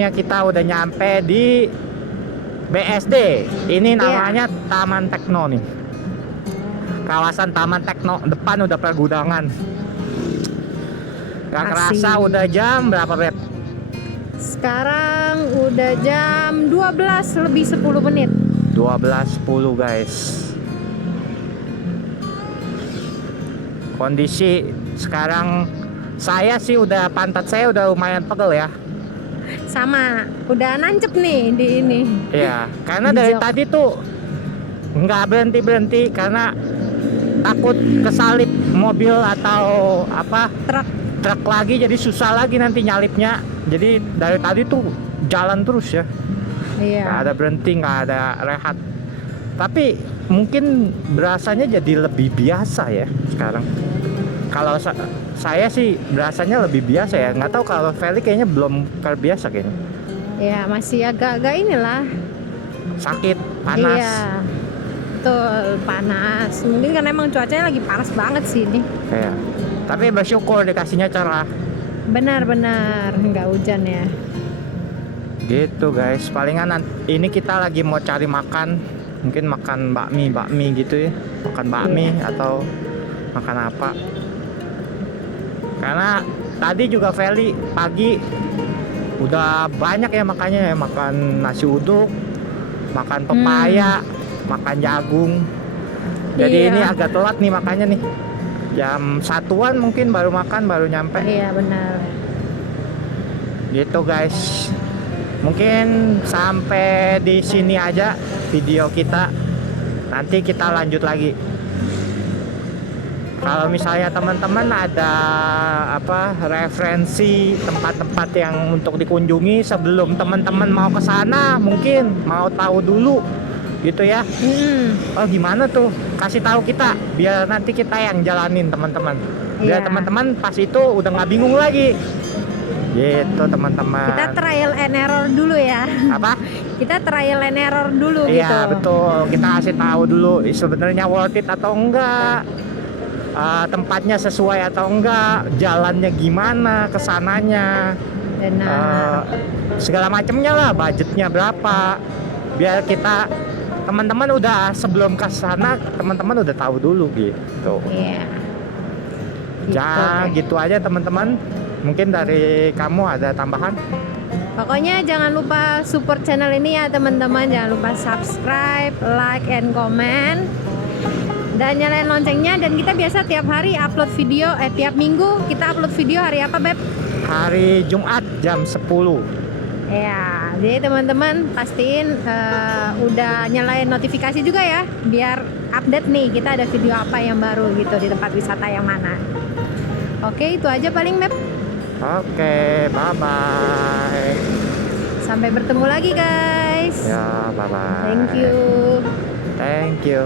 akhirnya kita udah nyampe di BSD. Ini namanya Taman Tekno nih. Kawasan Taman Tekno, depan udah pergudangan. Gak kerasa udah jam berapa, Beb? Sekarang udah jam 12 lebih 10 menit. 12.10 guys. Kondisi sekarang saya sih udah, pantat saya udah lumayan pegel ya. Sama, udah nancep nih di ini. Iya, karena dari Jok. tadi tuh nggak berhenti karena takut kesalip mobil atau apa truk lagi, jadi susah lagi nanti nyalipnya. Jadi dari tadi tuh jalan terus ya. Iya. Nggak ada berhenti, nggak ada rehat. Tapi mungkin berasanya jadi lebih biasa ya sekarang. Kalau saya sih berasanya lebih biasa ya. Nggak tahu kalau Feli kayaknya belum terbiasa kayaknya. Ya masih agak-agak inilah. Sakit, panas. Iya. Betul, panas. Mungkin karena emang cuacanya lagi panas banget sih ini. Iya. Tapi bersyukur dikasihnya cerah. Benar-benar nggak hujan ya. Gitu guys. Palingan ini kita lagi mau cari makan. Mungkin makan bakmi gitu ya. Makan bakmi atau makan apa. Karena tadi juga Feli pagi udah banyak ya makannya ya. Makan nasi uduk, makan pepaya, makan jagung. Jadi Iya. ini agak telat nih makannya nih. Jam 1-an mungkin baru makan, baru nyampe. Iya benar. Gitu guys. Mungkin sampai di sini aja video kita. Nanti kita lanjut lagi. Kalau misalnya teman-teman ada apa referensi tempat-tempat yang untuk dikunjungi sebelum teman-teman mau ke sana, mungkin mau tahu dulu gitu ya. Oh gimana tuh? Kasih tahu kita biar nanti kita yang jalanin teman-teman. Biar Iya. teman-teman pas itu udah nggak bingung lagi. Gitu teman-teman. Kita trial and error dulu ya. Apa? Kita trial and error dulu gitu. Iya betul. Kita kasih tahu dulu sebenarnya worth it atau enggak. Tempatnya sesuai atau enggak, jalannya gimana, kesananya, Benar. segala macamnya lah, budgetnya berapa, biar kita teman-teman udah sebelum ke sana teman-teman udah tahu dulu gitu. Iya. Ya deh. gitu aja teman-teman. Mungkin dari kamu ada tambahan? Pokoknya jangan lupa support channel ini ya teman-teman. Jangan lupa subscribe, like, and comment. Dan nyalain loncengnya. Dan kita biasa tiap hari upload video. Tiap minggu kita upload video hari apa, Beb? Hari Jumat jam 10. Ya, jadi teman-teman pastiin udah nyalain notifikasi juga ya. Biar update nih kita ada video apa yang baru gitu di tempat wisata yang mana. Oke, itu aja paling, Beb. Oke, bye-bye. Sampai bertemu lagi guys. Ya, bye-bye. Thank you. Thank you.